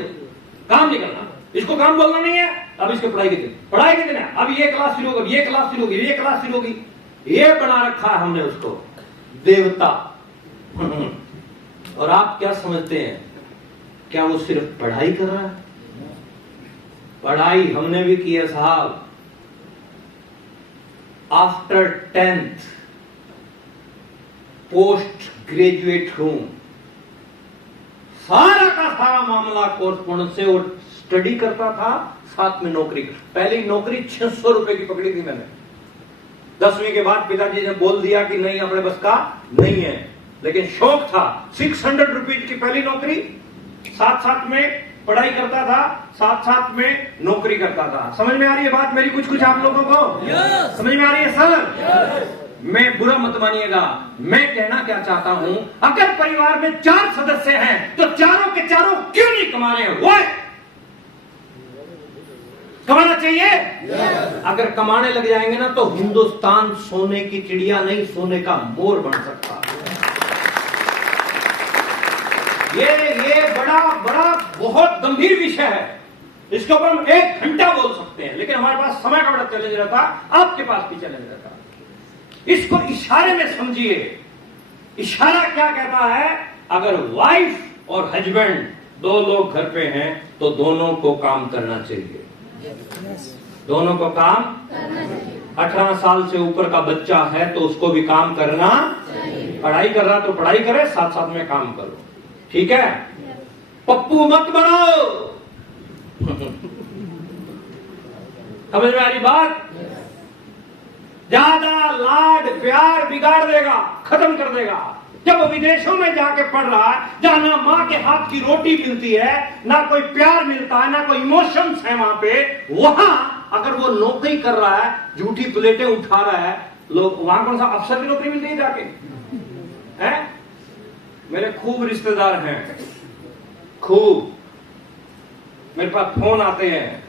काम नहीं करना, इसको काम बोलना नहीं है। अब इसके पढ़ाई कितनी, पढ़ाई कितनी है, अब ये क्लास शुरू होगी, ये क्लास शुरू होगी, ये क्लास शुरू होगी, ये बना रखा है हमने उसको देवता। और आप क्या समझते हैं, क्या वो सिर्फ पढ़ाई कर रहा है? पढ़ाई हमने भी की है साहब। आफ्टर 10th पोस्ट ग्रेजुएट हूं, सारा का सारा मामला कोर्सपोंडेंस से, और स्टडी करता था साथ में नौकरी। पहली नौकरी 600 रुपए की पकड़ी थी मैंने। 10वीं के बाद पिताजी ने बोल दिया कि नहीं, अपने बस का नहीं है, लेकिन शौक था। 600 रुपीज की पहली नौकरी, साथ साथ में पढ़ाई करता था, साथ साथ में नौकरी करता था। समझ में आ रही है बात मेरी कुछ कुछ आप लोगों को? समझ में आ रही है सर? मैं बुरा मत मानिएगा, मैं कहना क्या चाहता हूं, अगर परिवार में 4 सदस्य हैं तो चारों के चारों क्यों नहीं कमा रहे हैं? वो कमाना चाहिए। अगर कमाने लग जाएंगे ना तो हिंदुस्तान सोने की चिड़िया नहीं, सोने का मोर बन सकता। ये बड़ा बड़ा बहुत गंभीर विषय है, इसके ऊपर हम 1 घंटा बोल सकते हैं, लेकिन हमारे पास समय का बड़ा चैलेंज रहता, आपके पास भी चैलेंज रहता। इसको इशारे में समझिए। इशारा क्या कहता है? अगर वाइफ और हस्बैंड 2 लोग घर पे हैं तो दोनों को काम करना चाहिए। दोनों को काम करना चाहिए। 18 साल से ऊपर का बच्चा है तो उसको भी काम करना चाहिए। पढ़ाई कर रहा तो पढ़ाई करे, साथ साथ में काम करो, ठीक है? पप्पू मत बनाओ। समझ में आ रही बात? ज्यादा लाड प्यार बिगाड़ देगा, खत्म कर देगा। जब वो विदेशों में जाके पढ़ रहा है, जहां ना माँ के हाथ की रोटी मिलती है, ना कोई प्यार मिलता है, ना कोई इमोशंस है वहां पे, वहां अगर वो नौकरी कर रहा है, झूठी प्लेटें उठा रहा है, लोग वहां कौन सा अफसर की नौकरी मिलती है जाके? है? मेरे खूब रिश्तेदार हैं, खूब मेरे पास फोन आते हैं।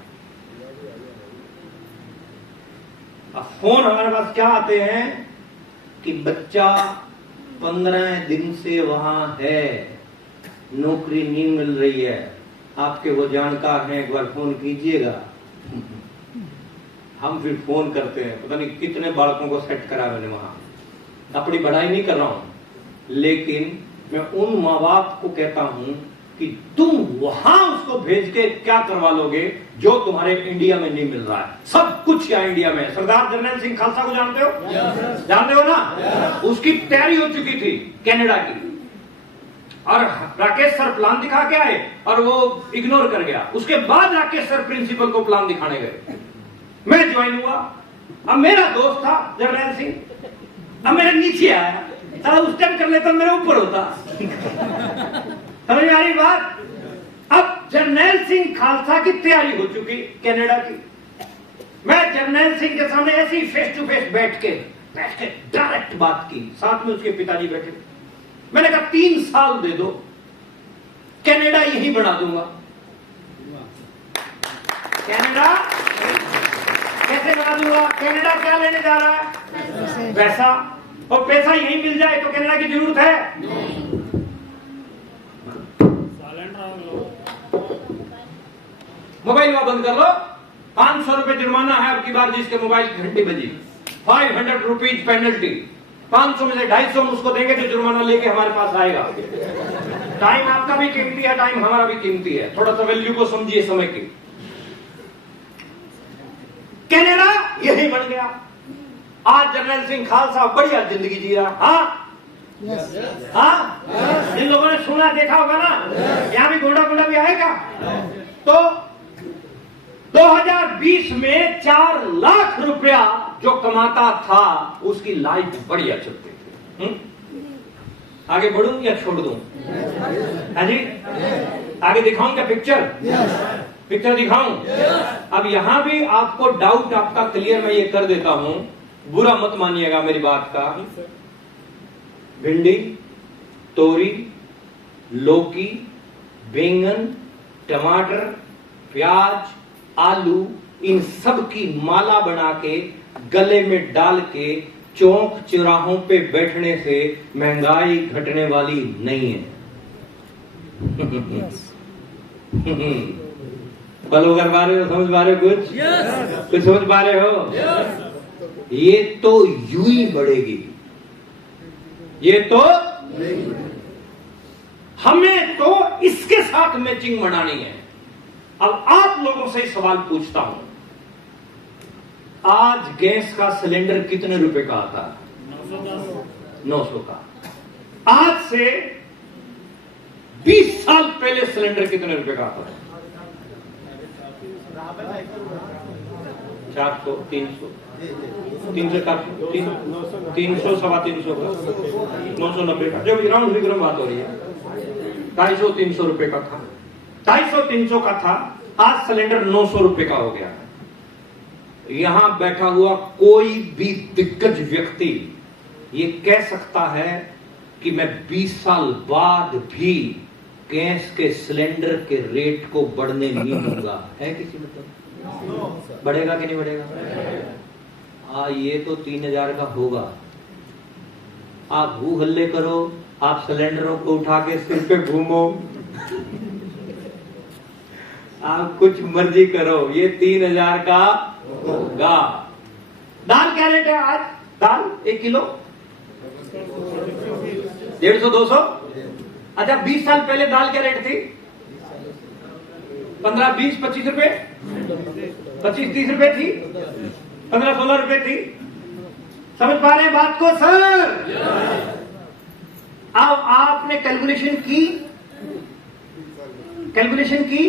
अब फोन हमारे पास क्या आते हैं कि बच्चा 15 दिन से वहां है, नौकरी नहीं मिल रही है, आपके वो जानकार हैं, एक बार फोन कीजिएगा। हम फिर फोन करते हैं, पता नहीं कितने बालकों को सेट करा मैंने वहां। अपनी बढ़ाई नहीं कर रहा हूं, लेकिन मैं उन माँ बाप को कहता हूं कि तुम वहां उसको भेज के क्या करवा लोगे जो तुम्हारे इंडिया में नहीं मिल रहा है। सब कुछ यहाँ इंडिया में है। सरदार जरनैल सिंह खालसा को जानते हो? जानते हो ना? उसकी तैयारी हो चुकी थी कनाडा की, और राकेश सर प्लान दिखा के आए और वो इग्नोर कर गया। उसके बाद राकेश सर प्रिंसिपल को प्लान दिखाने गए, मैं ज्वाइन हुआ। अब मेरा दोस्त था जरनैल सिंह, अब मेरे नीचे आया, उस टाइम कर लेता मेरे ऊपर होता। समझ में आ रही बात? अब जरनैल सिंह खालसा की तैयारी हो चुकी कनाडा की। मैं जरनैल सिंह के सामने ऐसे ही फेस टू फेस बैठ के डायरेक्ट बात की, साथ में उसके पिताजी बैठे। मैंने कहा 3 साल दे दो, कनाडा यही बना दूंगा। कनाडा कैसे बना दूंगा? कनाडा क्या लेने जा रहा है? पैसा। और पैसा यहीं मिल जाए तो कनाडा की जरूरत है? मोबाइल वहां बंद कर लो, 500 रुपए जुर्माना है अब की बार जिसके मोबाइल की घंटी बजी, 500 रुपीज पेनल्टी। 500 में से 250 हम उसको देंगे जो जुर्माना लेके हमारे पास आएगा। टाइम आपका भी कीमती है, टाइम हमारा भी कीमती है, थोड़ा सा वैल्यू को समझिए समय की। कनाडा यही बन गया। आज जर्नैल सिंह खालसा बढ़िया जिंदगी जी रहा। हाँ हाँ, जिन लोगों ने सुना देखा होगा ना, यहाँ भी घोड़ा भी आएगा। तो 2020 में 4 लाख रुपया जो कमाता था उसकी लाइफ बढ़िया चलती थी। आगे बढ़ूं या छोड़ दूं? हाँ जी, आगे दिखाऊं क्या पिक्चर दिखाऊं? अब यहां भी आपको डाउट आपका क्लियर मैं ये कर देता हूं, बुरा मत मानिएगा मेरी बात का। भिंडी, तोरी, लौकी, बैंगन, टमाटर, प्याज, आलू, इन सब की माला बना के गले में डाल के चौक चौराहों पे बैठने से महंगाई घटने वाली नहीं है। फॉलो कर पा रहे हो? समझ पा रहे हो? कुछ समझ पा रहे हो? ये तो यूं ही बढ़ेगी, ये तो हमें तो इसके साथ मैचिंग बनानी है। अब आप लोगों से सवाल पूछता हूं, आज गैस का सिलेंडर कितने रुपए का आता है? 900 का। आज से 20 साल पहले सिलेंडर कितने रुपए का आता है? 400, 300, 300, 300, 350 का, 990 का, जो राउंड फिगर बात हो रही है। 250-300 रुपए का था, 250-300 का था, आज सिलेंडर 900 रुपए का हो गया है। यहां बैठा हुआ कोई भी दिग्गज व्यक्ति ये कह सकता है कि मैं 20 साल बाद भी गैस के सिलेंडर के रेट को बढ़ने नहीं दूंगा। है किसी मतलब? बढ़ेगा कि नहीं बढ़ेगा? ये तो 3000 का होगा। आप हू हल्ले करो, आप सिलेंडरों को उठा के सिर पे घूमो, आप कुछ मर्जी करो, ये 3000 का होगा। दाल क्या रेट है आज? दाल 1 किलो 150-200। अच्छा, 20 साल पहले दाल क्या रेट थी? 15-20-25 रुपए, 25-30 रुपए थी, 15-16 रुपए थी। समझ पा रहे हैं बात को सर? अब आपने कैलकुलेशन की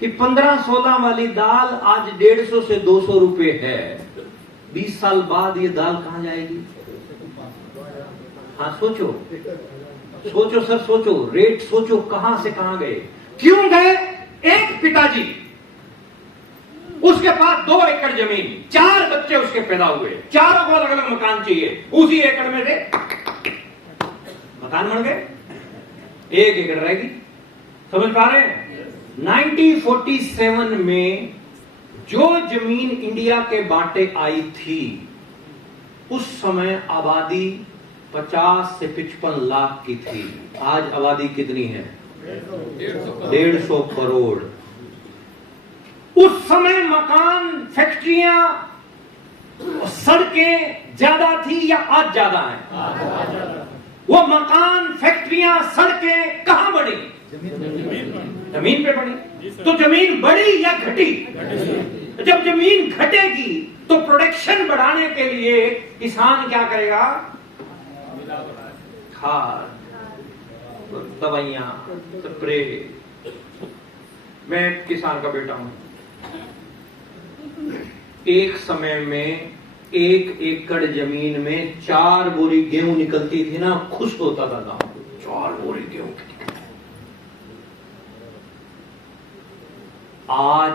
कि 15-16 वाली दाल आज 150 से 200 रुपए है। 20 साल बाद ये दाल कहां जाएगी? हाँ सोचो सर, सोचो, रेट सोचो, कहां से कहां गए, क्यों गए? एक पिताजी, उसके पास 2 एकड़ जमीन, 4 बच्चे उसके पैदा हुए, चारों को अलग अलग मकान चाहिए, उसी एकड़ में से मकान बन गए, 1 एकड़ रहेगी। समझ पा रहे हैं? 1947 में जो जमीन इंडिया के बांटे आई थी, उस समय आबादी 50 से 55 लाख की थी। आज आबादी कितनी है? 150 करोड़। उस समय मकान, फैक्ट्रियां, सड़कें ज्यादा थी या आज ज्यादा है? वो मकान, फैक्ट्रियां, सड़कें कहां बनी? जमीन पे बढ़ी। तो जमीन बढ़ी या घटी? जब जमीन घटेगी तो प्रोडक्शन बढ़ाने के लिए किसान क्या करेगा? खाद, दवाइयां, स्प्रे। मैं किसान का बेटा हूं। एक समय में 1 एकड़ जमीन में 4 बोरी गेहूं निकलती थी ना, खुश होता था गांव। 4 बोरी गेहूं की। आज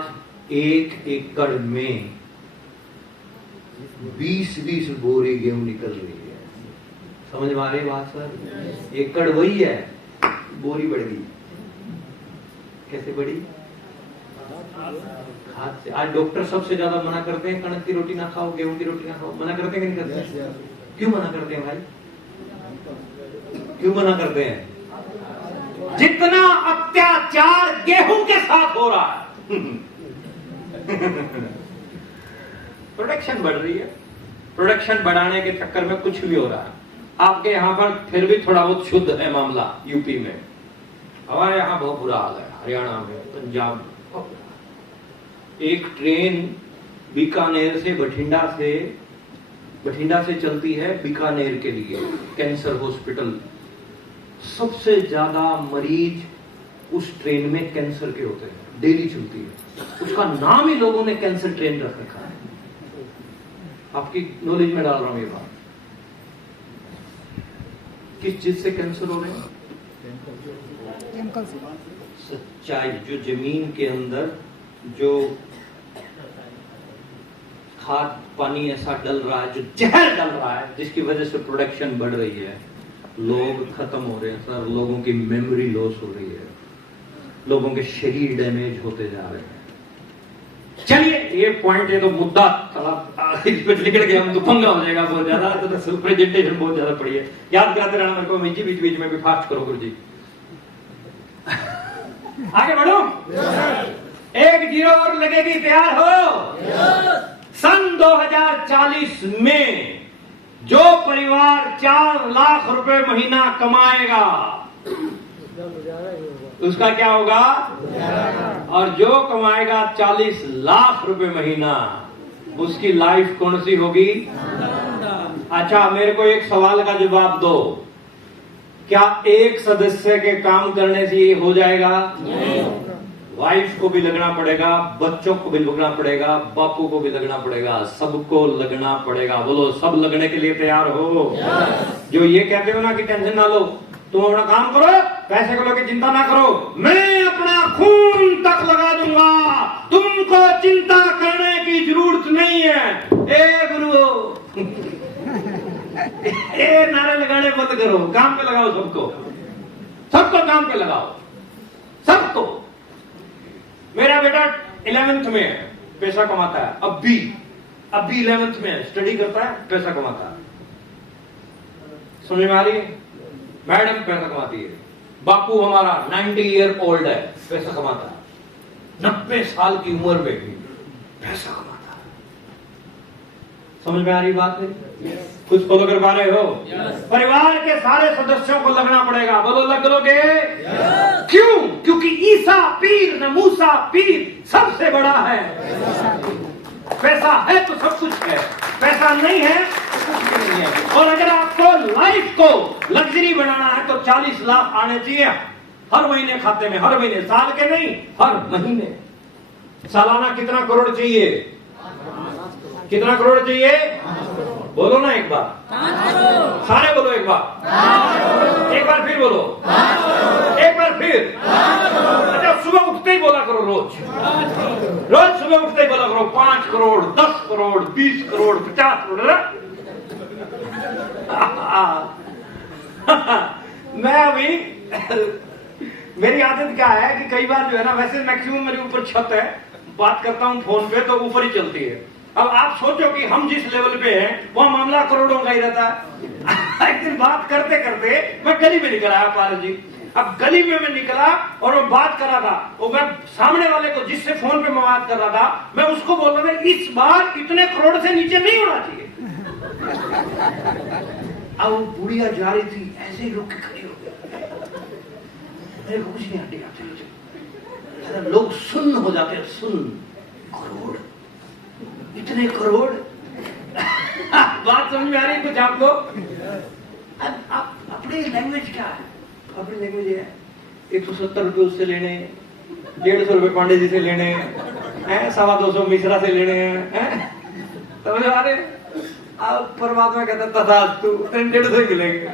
1 एकड़ में 20-20 बोरी गेहूं निकल रही है। समझ में आ रही बात सर? एकड़ वही है, बोरी बढ़ गई। कैसे बढ़ी? खाद से। आज डॉक्टर सबसे ज्यादा मना करते हैं, कणक की रोटी ना खाओ, गेहूं की रोटी ना खाओ। मना करते हैं कि नहीं करते? क्यों मना करते हैं भाई? क्यों मना करते हैं? जितना अत्याचार गेहूं के साथ हो रहा है, प्रोडक्शन बढ़ रही है। प्रोडक्शन बढ़ाने के चक्कर में कुछ भी हो रहा है। आपके यहां पर फिर भी थोड़ा बहुत शुद्ध है मामला, यूपी में। हमारे यहां बहुत बुरा हाल है, हरियाणा में, पंजाब में। एक ट्रेन बीकानेर से बठिंडा से चलती है बीकानेर के लिए कैंसर हॉस्पिटल। सबसे ज्यादा मरीज उस ट्रेन में कैंसर के होते हैं, डेली चलती है। उसका नाम ही लोगों ने कैंसर ट्रेन रख रखा है। आपकी नॉलेज में डाल रहा हूं ये बात। किस चीज से कैंसर हो रहे हैं? सच्चाई, जो जमीन के अंदर जो खाद पानी ऐसा डल रहा है, जो जहर डल रहा है, जिसकी वजह से प्रोडक्शन बढ़ रही है, लोग खत्म हो रहे हैं सर, लोगों की मेमोरी लॉस हो रही है, लोगों के शरीर डैमेज होते जा रहे हैं। चलिए ये पॉइंट है तो मुद्दा इस पे निकल गया, हम तो पंगा हो जाएगा बहुत ज्यादा, तो प्रेजेंटेशन बहुत ज्यादा पड़ी है। याद कराते रहना मेरे को, बीच बीच में भी फास्ट करो गुरु जी। आगे बढ़ो। 1-0 और लगेगी, तैयार हो? सन 2040 में जो परिवार 4 लाख रुपए महीना कमाएगा उसका क्या होगा? और जो कमाएगा 40 लाख रुपए महीना, उसकी लाइफ कौन सी होगी? अच्छा, मेरे को एक सवाल का जवाब दो। क्या एक सदस्य के काम करने से ये हो जाएगा? वाइफ को भी लगना पड़ेगा, बच्चों को भी लगना पड़ेगा, बापू को भी लगना पड़ेगा, सबको लगना पड़ेगा। बोलो, सब लगने के लिए तैयार हो? जो ये कहते हो ना कि टेंशन ना लो, तुम अपना काम करो, पैसे को लेकर चिंता ना करो, मैं अपना खून तक लगा दूंगा, तुमको चिंता करने की जरूरत नहीं है। ए गुरु, ए नारे लगाने बंद करो, काम पे लगाओ सबको, सबको काम पे लगाओ, सबको। मेरा बेटा 11th में है, पैसा कमाता है, अब भी 11th में है, स्टडी करता है, पैसा कमाता है। समझ में आ रही है? मैडम पैसा कमाती है, बापू हमारा 90 ईयर ओल्ड है, पैसा कमाता है, 90 साल की उम्र में भी पैसा कमाता है। समझ में आ रही बात है? कुछ फॉलो कर पा रहे हो? परिवार के सारे सदस्यों को लगना पड़ेगा। बोलो, लग लोगे? क्यों? क्योंकि ईसा पीर न मूसा पीर सबसे बड़ा है। पैसा है तो सब कुछ है, पैसा नहीं है तो कुछ भी नहीं है। और अगर आपको लाइफ को लग्जरी बनाना है तो 40 लाख आने चाहिए हर महीने खाते में, हर महीने, साल के नहीं, हर महीने। सालाना कितना करोड़ चाहिए? कितना करोड़ चाहिए? बोलो ना एक बार, सारे बोलो एक बार, एक बार फिर बोलो, एक बार फिर। अच्छा, सुबह उठते ही बोला करो, रोज सुबह उठते ही बोला करो 5 करोड़, 10 करोड़, 20 करोड़, 50 करोड़। मैं अभी मेरी आदत क्या है कि कई बार जो है ना, वैसे मैक्सिमम मेरे ऊपर छत है, बात करता हूं फोन पे तो ऊपर ही चलती है। अब आप सोचो कि हम जिस लेवल पे हैं वह मामला करोड़ों का ही रहता है। एक दिन बात करते करते मैं गली में निकल आया पारस जी। अब गली में मैं निकला और मैं बात कर रहा था, और मैं सामने वाले को जिससे फोन पे मैं बात कर रहा था, मैं उसको बोल रहा था इस बार इतने करोड़ से नीचे नहीं होना चाहिए। अब वो बुढ़िया जा रही थी, ऐसे ही रुक के खड़ी हो गई, कुछ नहीं हटी आती। लोग सुन्न हो जाते हैं, सुन्न। करोड़, इतने करोड़। बात समझ में आ रही है कुछ आपको? अपनी लैंग्वेज क्या है? अपनी लैंग्वेज है 170 रुपए उससे लेने, 150 रुपए पांडे जी से लेने हैं, 225 मिश्रा से लेने हैं। समझ आ रहे? अब परमात्मा कहता तथास्तु, 150 ही मिलेंगे।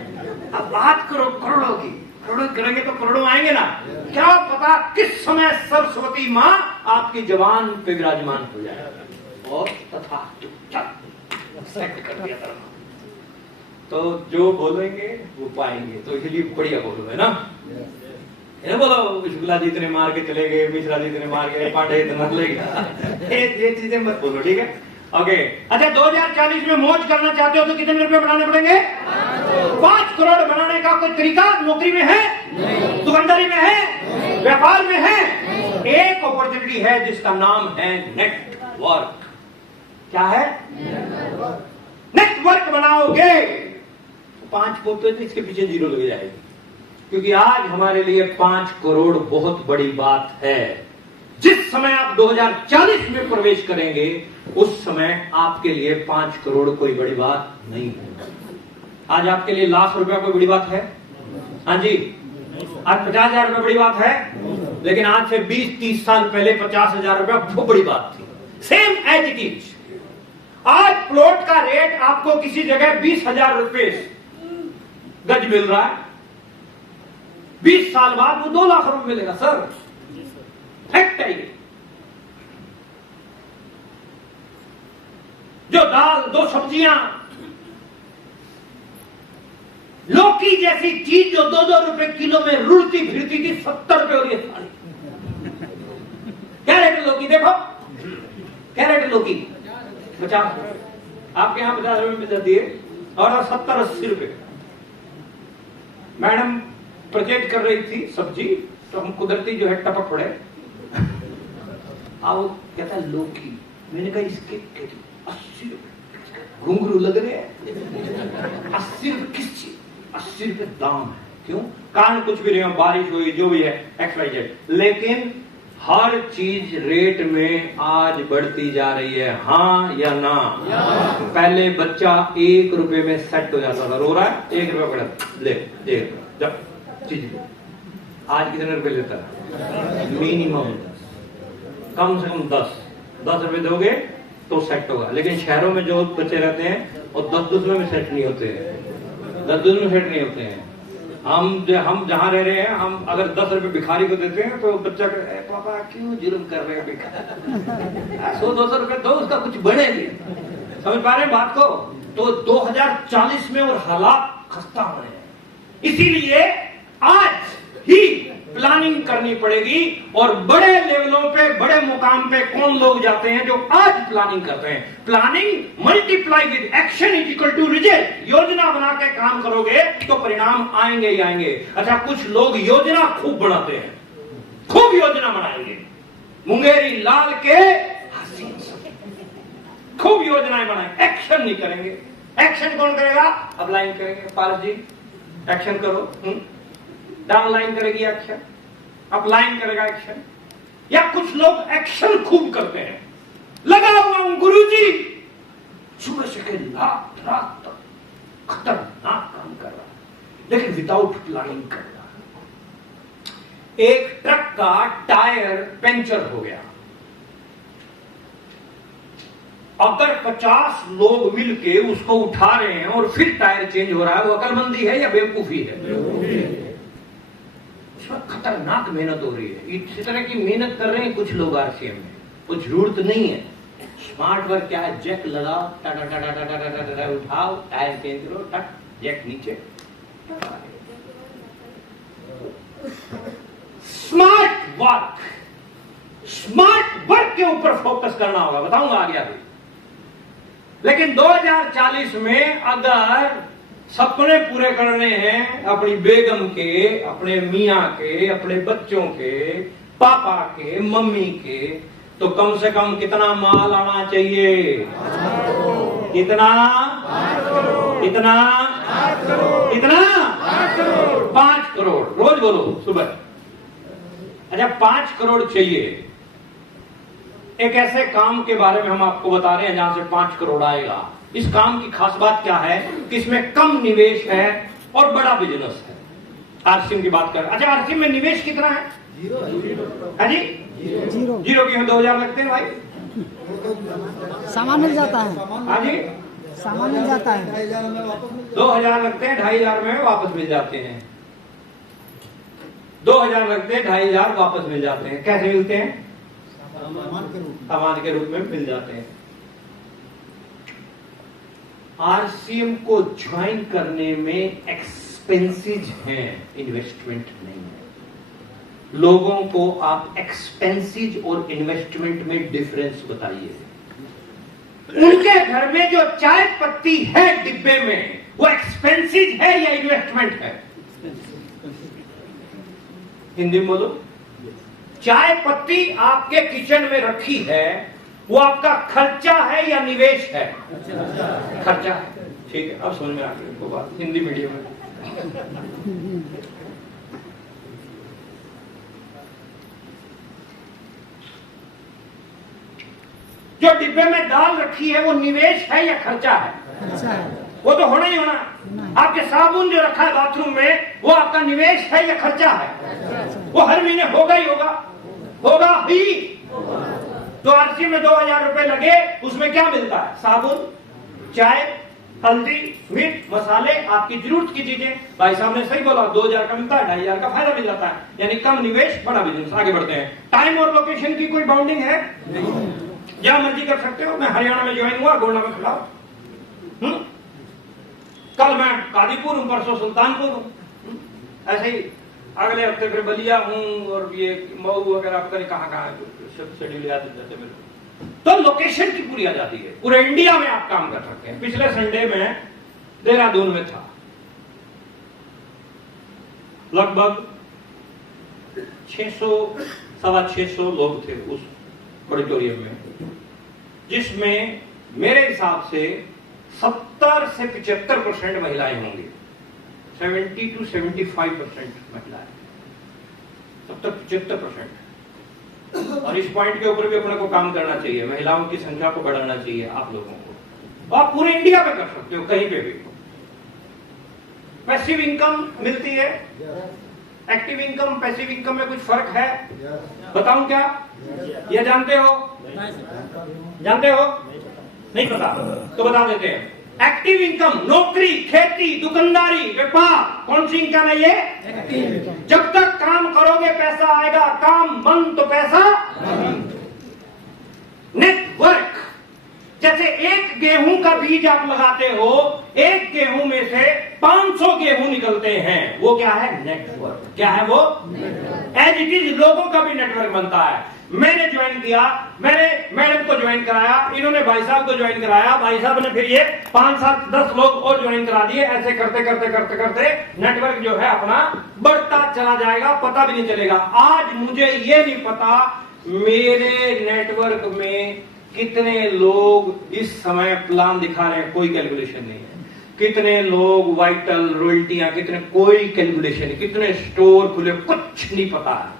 अब बात करो करोड़ों की, करोड़ों करेंगे तो करोड़ों आएंगे ना। क्या पता किस समय सरस्वती माँ आपकी जवान पे विराजमान हो जाए। और तथास्तु सेट कर दिया धर्म। तो जो बोलेंगे वो पाएंगे, तो इसलिए बढ़िया बोलो, है ना? ये बोलो शुक्ला जी इतने मार के चले गए, मिश्रा जी इतने मार गए, पांडे इतना लेगा, ये चीजें मत बोलो, ठीक है? ओके। अच्छा, 2040 में मौज करना चाहते हो तो कितने रुपए बनाने पड़ेंगे? 5 करोड़ बनाने का कोई तरीका नौकरी में है? दुकानदारी में है? व्यापार में है? एक अपॉर्चुनिटी है जिसका नाम है नेटवर्क। क्या है? नेटवर्क बनाओगे 5 बोलते थे, इसके पीछे 0 लग जाएगी, क्योंकि आज हमारे लिए 5 करोड़ बहुत बड़ी बात है। जिस समय आप 2040 में प्रवेश करेंगे उस समय आपके लिए 5 करोड़ कोई बड़ी बात नहीं है। आज आपके लिए लाख रुपया कोई बड़ी बात है? हाँ जी, आज 50,000 रुपया बड़ी बात है, लेकिन आज से 20-30 साल पहले 50,000 रुपया वो बड़ी बात थी। Same as it is. आज प्लॉट का रेट आपको किसी जगह 20,000 रुपए गज मिल रहा है, 20 साल बाद वो 2 लाख रुपए मिलेगा सर। फैक्ट है ये। जो दाल, 2 सब्जियां, लौकी जैसी चीज जो 2-2 रुपए किलो में रुड़ती फिरती थी, 70 रुपए हो रही है सारी। क्या रेट है लौकी? देखो क्या रेट है लौकी? 50। आपके यहां 50 रुपए मिल जाती है और 70-80 रुपए। मैडम परचेज कर रही थी सब्जी, तो हम कुदरती जो है टपक पड़े। आओ, कहता है लौकी। मैंने कहा इसके 80 रुपए घुंघरू लग रहे हैं। 80 रुपए किस चीज? 80 रुपए दाम है। क्यों? कारण कुछ भी नहीं हो, बारिश हुई, जो भी है, XYZ। लेकिन हर चीज रेट में आज बढ़ती जा रही है। हाँ या ना? पहले बच्चा 1 रुपए में सेट हो जाता था। रो रहा है, 1 रुपया पड़ा, ले जब चीज। आज कितने रुपए लेता है? मिनिमम कम से कम 10 रुपए दोगे तो सेट होगा। लेकिन शहरों में जो बच्चे रहते हैं वो 10 में सेट नहीं होते हैं, 10 में सेट नहीं होते हैं। हम जहां रह रहे हैं, हम अगर 10 रुपए भिखारी को देते हैं तो बच्चा कहता है पापा क्यों जुर्म कर रहे हैं भिखारी, 100-200 रुपए दो, उसका कुछ बढ़े नहीं। समझ पा रहे हैं बात को? तो 2040 में और हालात खस्ता हो रहे हैं। इसीलिए आज ही प्लानिंग करनी पड़ेगी। और बड़े लेवलों पे, बड़े मुकाम पे कौन लोग जाते हैं? जो आज प्लानिंग करते हैं। Planning multiply with action is equal to result. योजना बना के काम करोगे तो परिणाम आएंगे ही आएंगे। अच्छा, कुछ लोग योजना खूब बनाते हैं, खूब योजना बनाएंगे, मुंगेरी लाल के हसीन से खूब योजनाएं बनाएंगे, एक्शन नहीं करेंगे। एक्शन कौन करेगा? अपलाइन करेंगे। पारस जी एक्शन करो, डाउनलाइन करेगी एक्शन, अपलाइन करेगा एक्शन। या कुछ लोग एक्शन खूब करते हैं, लगा हुआ हूं गुरुजी, सुबह से रात तक खतरनाक काम कर रहा है, लेकिन विदाउट प्लानिंग कर रहा है। एक ट्रक का टायर पंचर हो गया। अगर 50 लोग मिलके उसको उठा रहे हैं और फिर टायर चेंज हो रहा है, वो अकलमंदी है या बेवकूफी है? खतरनाक मेहनत हो रही है। इसी तरह की मेहनत कर रहे हैं कुछ लोग RCM में, कुछ जरूरत नहीं है। स्मार्ट वर्क क्या है? जैक लगाओ, टाटा टाटा टाटा टाटा टाटा उठाओ, टायर चेंज करो, टक जैक नीचे। स्मार्ट वर्क के ऊपर फोकस करना होगा, बताऊंगा आगे आगे। लेकिन 2040 में अगर सपने पूरे करने हैं अपनी बेगम के, अपने मियां के, अपने बच्चों के, पापा के, मम्मी के, तो कम से कम कितना माल आना चाहिए? कितना? 5 करोड़ रोज बोलो सुबह। अच्छा, 5 करोड़ चाहिए। एक ऐसे काम के बारे में हम आपको बता रहे हैं जहां से 5 करोड़ आएगा। इस काम की खास बात क्या है कि इसमें कम निवेश है और बड़ा बिजनेस है। RCM की बात कर। अच्छा, RCM में निवेश कितना है? 0 जी, 0 की 2000 लगते हैं भाई, सामान मिल जाता है। हाँ जी, सामान मिल जाता है। 2000 लगते हैं, 2500 में वापस मिल जाते हैं। 2000 लगते हैं, 2500 वापस मिल जाते हैं। कैसे मिलते हैं? सामान के रूप में मिल जाते हैं। RCM को ज्वाइन करने में एक्सपेंसेस हैं, इन्वेस्टमेंट नहीं है। लोगों को आप एक्सपेंसेस और इन्वेस्टमेंट में डिफरेंस बताइए। उनके घर में जो चाय पत्ती है डिब्बे में, वो एक्सपेंसेस है या इन्वेस्टमेंट है? हिंदी में बोलो। चाय पत्ती आपके किचन में रखी है, वो आपका खर्चा है या निवेश है? खर्चा है। ठीक है, अब समझ में आ गई बात, हिंदी मीडियम में। जो डिब्बे में दाल रखी है वो निवेश है या खर्चा है? अच्छा है। वो तो होना ही होना है। आपके साबुन जो रखा है बाथरूम में वो आपका निवेश है या खर्चा है? वो हर महीने होगा ही होगा, होगा ही। तो आरसीएम में 2000 रुपए लगे, उसमें क्या मिलता है? साबुन, चाय, हल्दी, मीट, मसाले, आपकी जरूरत की चीजें। भाई साहब ने सही बोला, 2000 का मिलता है, 2500 का फायदा मिल जाता है, यानी कम निवेश बड़ा बिजनेस। आगे बढ़ते हैं। टाइम और लोकेशन की कोई बाउंडिंग है? जहां मर्जी कर सकते हो। मैं हरियाणा में ज्वाइन हुआ, गोंडा में खड़ा हूं, कल मैं कादीपुर हूं, परसों सुल्तानपुर हूं, ऐसे ही अगले हफ्ते फिर बलिया हूं, और ये मऊ वगैरह पता नहीं कहां शेड्यूल याद जाते मेरे को। तो लोकेशन की पूरी आजादी है, पूरे इंडिया में आप काम कर सकते हैं। पिछले संडे में देहरादून में था, लगभग 600-625 लोग थे उस ऑडिटोरियम में, जिसमें मेरे हिसाब से 70 से 75% महिलाएं होंगी, 70 to 75% महिलाएं, 70-75%। और इस पॉइंट के ऊपर भी अपने को काम करना चाहिए, महिलाओं की संख्या को बढ़ाना चाहिए आप लोगों को। आप पूरे इंडिया में कर सकते हो, कहीं पे भी। पैसिव इनकम मिलती है, एक्टिव इनकम, पैसिव इनकम में कुछ फर्क है? बताऊं क्या? ये जानते हो? जानते हो? नहीं पता तो बता देते हैं। एक्टिव इनकम, नौकरी, खेती, दुकानदारी, व्यापार, कौन सी इनकम है ये? जब तक काम करोगे पैसा आएगा, काम बंद तो पैसा। नेटवर्क, जैसे एक गेहूं का बीज आप लगाते हो, एक गेहूं में से 500 गेहूं निकलते हैं, वो क्या है? नेटवर्क। क्या है वो? एज इट इज लोगों का भी नेटवर्क बनता है। मैंने ज्वाइन किया, मैंने मैडम को ज्वाइन कराया, इन्होंने भाई साहब को ज्वाइन कराया, भाई साहब ने फिर ये 5-7-10 लोग और ज्वाइन करा दिए। ऐसे करते करते करते करते नेटवर्क जो है अपना बढ़ता चला जाएगा, पता भी नहीं चलेगा। आज मुझे ये नहीं पता मेरे नेटवर्क में कितने लोग इस समय प्लान दिखा रहे हैं, कोई कैलकुलेशन नहीं है। कितने लोग वाइटल, रॉयल्टियां, कितने, कोई कैलकुलेशन नहीं। कितने स्टोर खुले, कुछ नहीं पता है।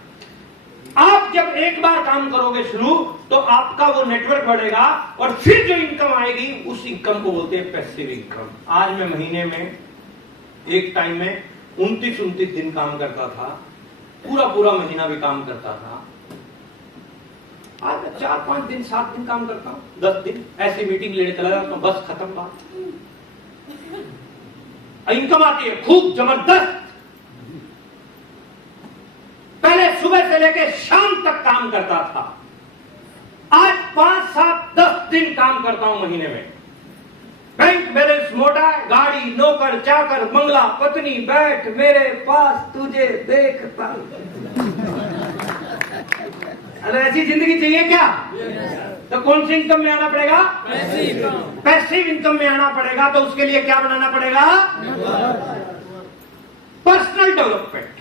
आप जब एक बार काम करोगे शुरू, तो आपका वो नेटवर्क बढ़ेगा, और फिर जो इनकम आएगी उस इनकम को बोलते हैं पैसिव इनकम। आज मैं महीने में एक टाइम में 29 दिन काम करता था, पूरा महीना भी काम करता था। आज मैं 4-5 दिन, 7 दिन काम करता हूं, 10 दिन ऐसी मीटिंग लेने चला जाता हूं, बस खत्म बात। इनकम आती है खूब जबरदस्त। पहले सुबह से लेकर शाम तक काम करता था, आज 5-7-10 दिन काम करता हूं महीने में। बैंक बैलेंस मोटा है, गाड़ी, नौकर चाकर, बंगला, पत्नी, बैठ मेरे पास तुझे देखता। अरे ऐसी जिंदगी चाहिए क्या? तो कौन सी इनकम में आना पड़ेगा? पैसिव इनकम में आना पड़ेगा। तो उसके लिए क्या बनाना पड़ेगा? Personal development.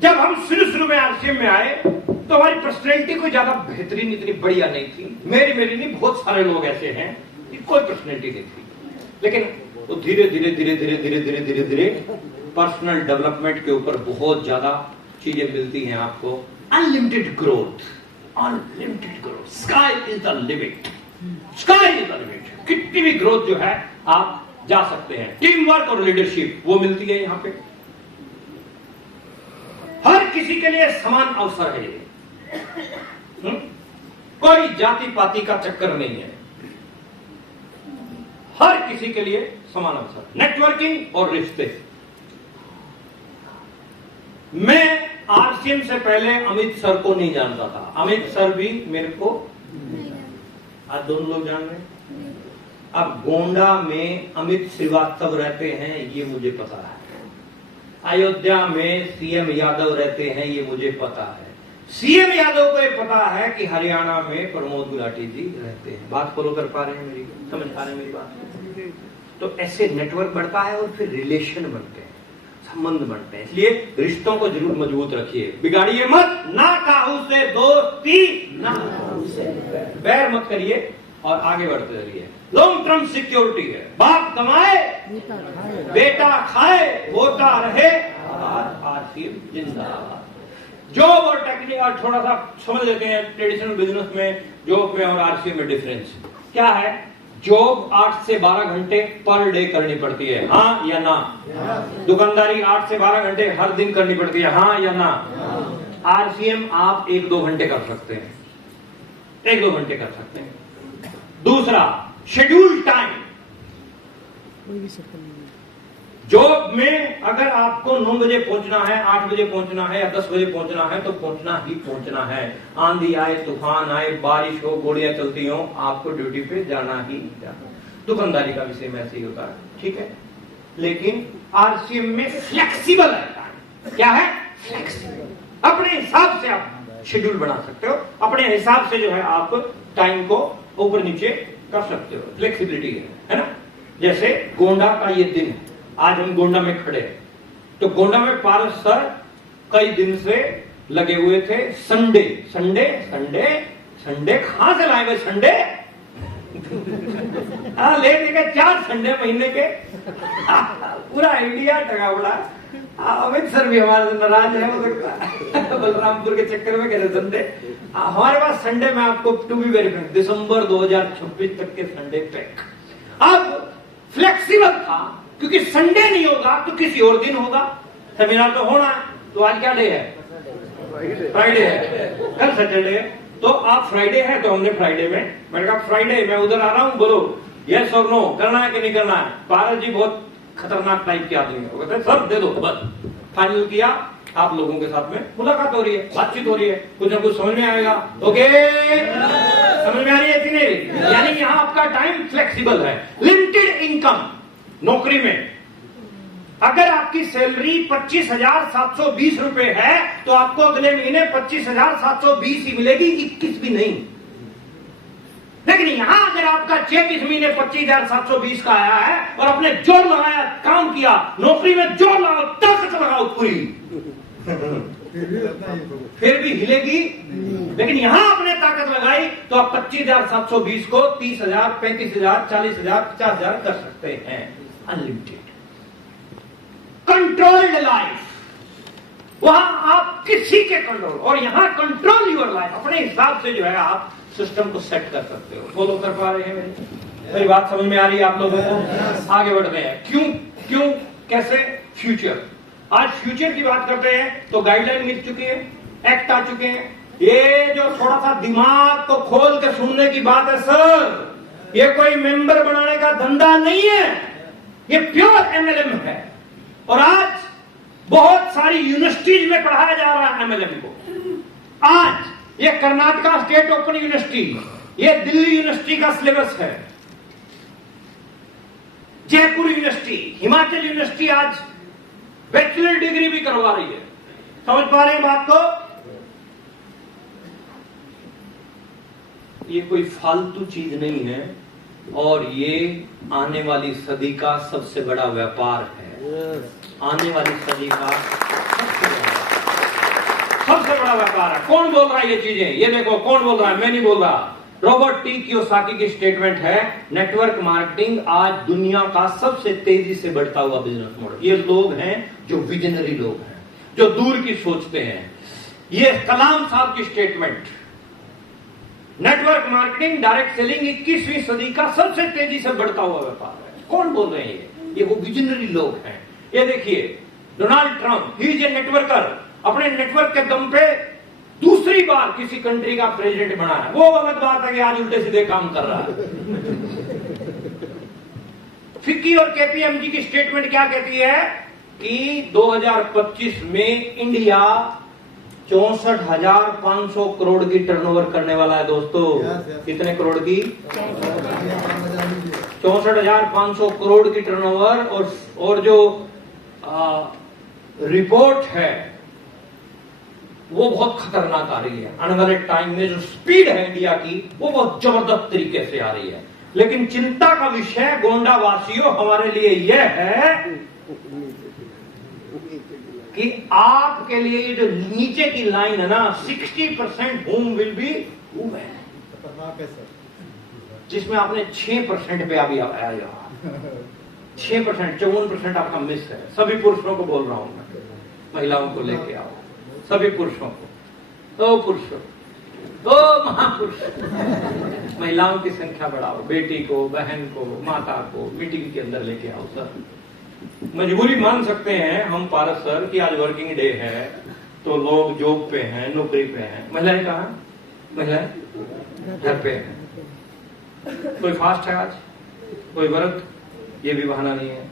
जब हम शुरू में आरसीएम में आए तो हमारी पर्सनैलिटी कोई ज्यादा बेहतरीन, इतनी बढ़िया नहीं थी। मेरी नहीं, बहुत सारे लोग ऐसे हैं कि कोई पर्सनैलिटी नहीं थी, लेकिन तो धीरे धीरे पर्सनल डेवलपमेंट के ऊपर बहुत ज्यादा चीजें मिलती हैं आपको। Unlimited growth, sky is the limit, sky is the limit. कितनी भी ग्रोथ जो है आप जा सकते हैं। टीम वर्क और लीडरशिप वो मिलती है यहां पे। हर किसी के लिए समान अवसर है ये। कोई जाति पाति का चक्कर नहीं है, हर किसी के लिए समान अवसर। नेटवर्किंग और रिश्ते। मैं आरसीएम से पहले अमित सर को नहीं जानता था, अमित सर भी मेरे को, आज दोनों लोग जान रहे हैं। अब गोंडा में अमित श्रीवास्तव रहते हैं, ये मुझे पता है। अयोध्या में सीएम यादव रहते हैं, ये मुझे पता है। सीएम यादव को ये पता है कि हरियाणा में प्रमोद गुलाटी जी रहते हैं। बात फॉलो कर पा रहे हैं मेरी? समझ पा रहे हैं मेरी बात? तो ऐसे नेटवर्क बढ़ता है और फिर रिलेशन बनते हैं, संबंध बनते हैं। इसलिए रिश्तों को जरूर मजबूत रखिए, बिगाड़िए मत। ना काहू से दोस्ती, ना काहू से बैर मत करिए और आगे बढ़ते रहिए। लॉन्ग टर्म सिक्योरिटी है। बाप कमाए, बेटा खाए, होता रहे आरसीएम जिंदाबाद। जॉब और टेक्निक और थोड़ा सा समझ लेते हैं ट्रेडिशनल बिजनेस में जॉब में और आरसीएम में डिफरेंस क्या है। जॉब 8 से 12 घंटे पर डे करनी पड़ती है, हाँ या ना। दुकानदारी 8 से 12 घंटे हर दिन करनी पड़ती है, हाँ या ना। आरसीएम आप 1-2 घंटे कर सकते हैं, 1-2 घंटे कर सकते हैं। दूसरा शेड्यूल टाइम। कोई भी सर्कल नहीं है। जॉब में अगर आपको 9 बजे पहुंचना है, 8 बजे पहुंचना है या 10 बजे पहुंचना है तो पहुंचना ही पहुंचना है। आंधी आए, तूफान आए, बारिश हो, गोलियां चलती हो, आपको ड्यूटी पे जाना ही जाना। दुकानदारी का विषय में ऐसे ही होता है, ठीक है। लेकिन आरसीएम में फ्लेक्सिबल है। क्या है? फ्लेक्सिबल। अपने हिसाब से आप शेड्यूल बना सकते हो, अपने हिसाब से जो है आप टाइम को ऊपर नीचे कर सकते हो, फ्लेक्सिबिलिटी है ना। जैसे गोंडा का ये दिन है, आज हम गोंडा में खड़े हैं, तो गोंडा में पारस सर कई दिन से लगे हुए थे। संडे संडे संडे संडे कहां से लाए हुए संडे? ले गए 4 संडे महीने के। पूरा इंडिया टगा उड़ा। अमित सर भी हमारे से नाराज है, हो सकता है बलरामपुर के चक्कर में कह रहे संडे। हमारे पास संडे में आपको टू बी वेरी फ्रैंक दिसंबर 2026 तक के संडे पैक। अब फ्लेक्सिबल था क्योंकि संडे नहीं होगा तो किसी और दिन होगा। सेमिनार तो होना है, तो आज क्या डे है? फ्राइडे है, कल सैटरडे है, तो आप फ्राइडे है तो हमने फ्राइडे में, मैंने कहा फ्राइडे मैं उधर आ रहा हूं, बोलो यस और नो, करना है कि नहीं करना है। पारस जी बहुत खतरनाक टाइप के आदमी है, वो कहते हैं सर दे दो, बस फाइनल किया। आप लोगों के साथ में मुलाकात हो रही है, बातचीत हो रही है, कुछ ना कुछ समझ में आएगा। ओके, समझ में आ रही है कि नहीं? यानी यहाँ आपका टाइम फ्लेक्सिबल है। लिमिटेड इनकम नौकरी में अगर आपकी सैलरी 25,720 रुपए है तो आपको अगले महीने 25,720 ही मिलेगी, 21 भी नहीं। लेकिन यहां अगर आपका चेक इस महीने 25,720 का आया है और आपने जोर लगाया, काम किया, नौकरी में जोर लगाओ, ताकत लगाओ पूरी, फिर भी हिलेगी। लेकिन यहां आपने ताकत लगाई तो आप 25,720 को 30,000, 35,000, 40,000, 50,000 कर सकते हैं। अनलिमिटेड कंट्रोल्ड लाइफ, वहां आप किसी के कंट्रोल, और यहां कंट्रोल योर लाइफ, अपने हिसाब से जो है आप सिस्टम को सेट कर सकते हो। फॉलो कर पा रहे हैं? मेरी बात समझ में आ रही है आप लोगों को? आगे बढ़ते हैं। क्यों कैसे? फ्यूचर। आज फ्यूचर की बात करते हैं तो गाइडलाइन मिल चुकी है, एक्ट आ चुके हैं। ये जो थोड़ा सा दिमाग को खोल के सुनने की बात है सर, ये कोई मेंबर बनाने का धंधा नहीं है, ये प्योर एमएलएम है। और आज बहुत सारी यूनिवर्सिटीज में पढ़ाया जा रहा है एमएलएम को। आज ये कर्नाटका स्टेट ओपन यूनिवर्सिटी, ये दिल्ली यूनिवर्सिटी का सिलेबस है, जयपुर यूनिवर्सिटी, हिमाचल यूनिवर्सिटी आज बैचलर डिग्री भी करवा रही है। समझ पा रहे हैं बात को? ये कोई फालतू चीज नहीं है और ये आने वाली सदी का सबसे बड़ा व्यापार है। आने वाली सदी का सबसे बड़ा व्यापार है। कौन बोल रहा है ये चीजें? ये देखो कौन बोल रहा है, मैं नहीं बोल रहा। रॉबर्ट टी कियोसाकी की स्टेटमेंट है, नेटवर्क मार्केटिंग आज दुनिया का सबसे तेजी से बढ़ता हुआ बिजनेस मॉडल। ये लोग हैं जो विजनरी लोग हैं, जो दूर की सोचते हैं। ये कलाम साहब की statement, network marketing direct selling 21वीं सदी का सबसे तेजी से बढ़ता हुआ व्यापार है। कौन बोल रहे हैं? ये वो विजनरी लोग हैं। ये देखिए Donald Trump, he is a networker, अपने नेटवर्क के दम पे दूसरी बार किसी कंट्री का प्रेसिडेंट बना है। वो अलग बात है कि आज उल्टे सीधे काम कर रहा है। फिक्की और केपीएमजी की स्टेटमेंट क्या कहती है कि 2025 में इंडिया 64,500 करोड़ की टर्नओवर करने वाला है। दोस्तों कितने करोड़ की? 64,500 करोड़ की टर्नओवर। और जो रिपोर्ट है वो बहुत खतरनाक आ रही है। आने वाले टाइम में जो स्पीड है इंडिया की वो बहुत जबरदस्त तरीके से आ रही है। लेकिन चिंता का विषय गोंडा वासियों हमारे लिए यह है कि आपके लिए जो नीचे की लाइन है ना, 60% होम विल बी वुमेन, जिसमें आपने 6% पे अभी आया। 6%, 54% आपका मिस है। सभी पुरुषों को बोल रहा हूं मैं, महिलाओं को लेके आओ। सभी पुरुषों को, ओ पुरुषों, ओ महापुरुष, महिलाओं की संख्या बढ़ाओ, बेटी को, बहन को, माता को मीटिंग के अंदर लेके आओ सर। मजबूरी मान सकते हैं हम पारस सर कि आज वर्किंग डे है तो लोग जॉब पे हैं, नौकरी पे हैं, महिलाएं कहाँ? महिलाएं घर पे हैं। कोई फास्ट है आज, कोई व्रत, ये भी बहाना नहीं है।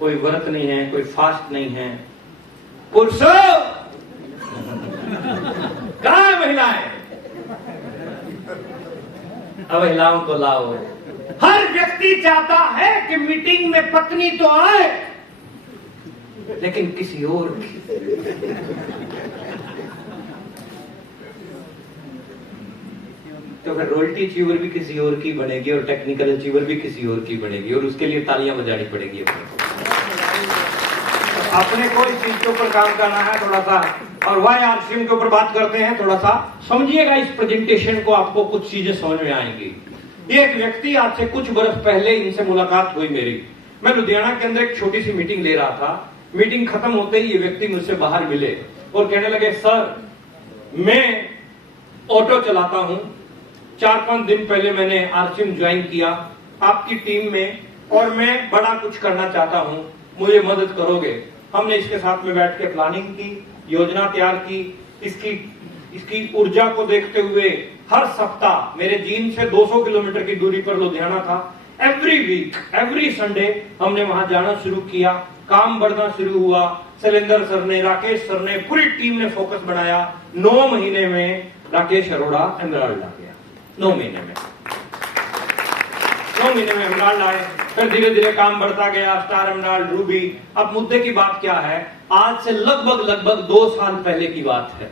कोई व्रत नहीं है, कोई फास्ट नहीं है। पुरुषों कहाँ है महिलाएं? अब महिलाओं को लाओ। हर व्यक्ति चाहता है कि मीटिंग में पत्नी तो आए लेकिन किसी और की। तो फिर रोयल्टी अचीवर भी किसी और की बनेगी और टेक्निकल अचीवर भी किसी और की बनेगी और उसके लिए तालियां बजानी पड़ेगी। अपने को इस चीज के ऊपर काम करना है थोड़ा सा। और वाई आरसीएम के ऊपर बात करते हैं, थोड़ा सा समझिएगा इस प्रेजेंटेशन को, आपको कुछ चीजें समझ में आएंगी। ये एक व्यक्ति, आज से कुछ बरस पहले इनसे मुलाकात हुई मेरी। मैं लुधियाना के अंदर एक छोटी सी मीटिंग ले रहा था। मीटिंग खत्म होते ही ये व्यक्ति मुझसे बाहर मिले और कहने लगे, सर मैं ऑटो चलाता हूं, 4-5 दिन पहले मैंने आरसीएम ज्वाइन किया आपकी टीम में और मैं बड़ा कुछ करना चाहता हूं, मुझे मदद करोगे? हमने इसके साथ में बैठ के प्लानिंग की, योजना तैयार की। इसकी ऊर्जा को देखते हुए हर सप्ताह, मेरे जीन से 200 किलोमीटर की दूरी पर लुधियाना था, एवरी वीक, एवरी संडे हमने वहां जाना शुरू किया। काम बढ़ना शुरू हुआ। शैलेंद्र सर ने, राकेश सर ने, पूरी टीम ने फोकस बनाया। 9 महीने में राकेश अरोड़ा एमराल्ड आ गया। 9 महीने में एमराल्ड आए। फिर धीरे धीरे काम बढ़ता गया, स्टार एमराल्ड, रूबी। अब मुद्दे की बात क्या है, आज से लगभग 2 साल पहले की बात है,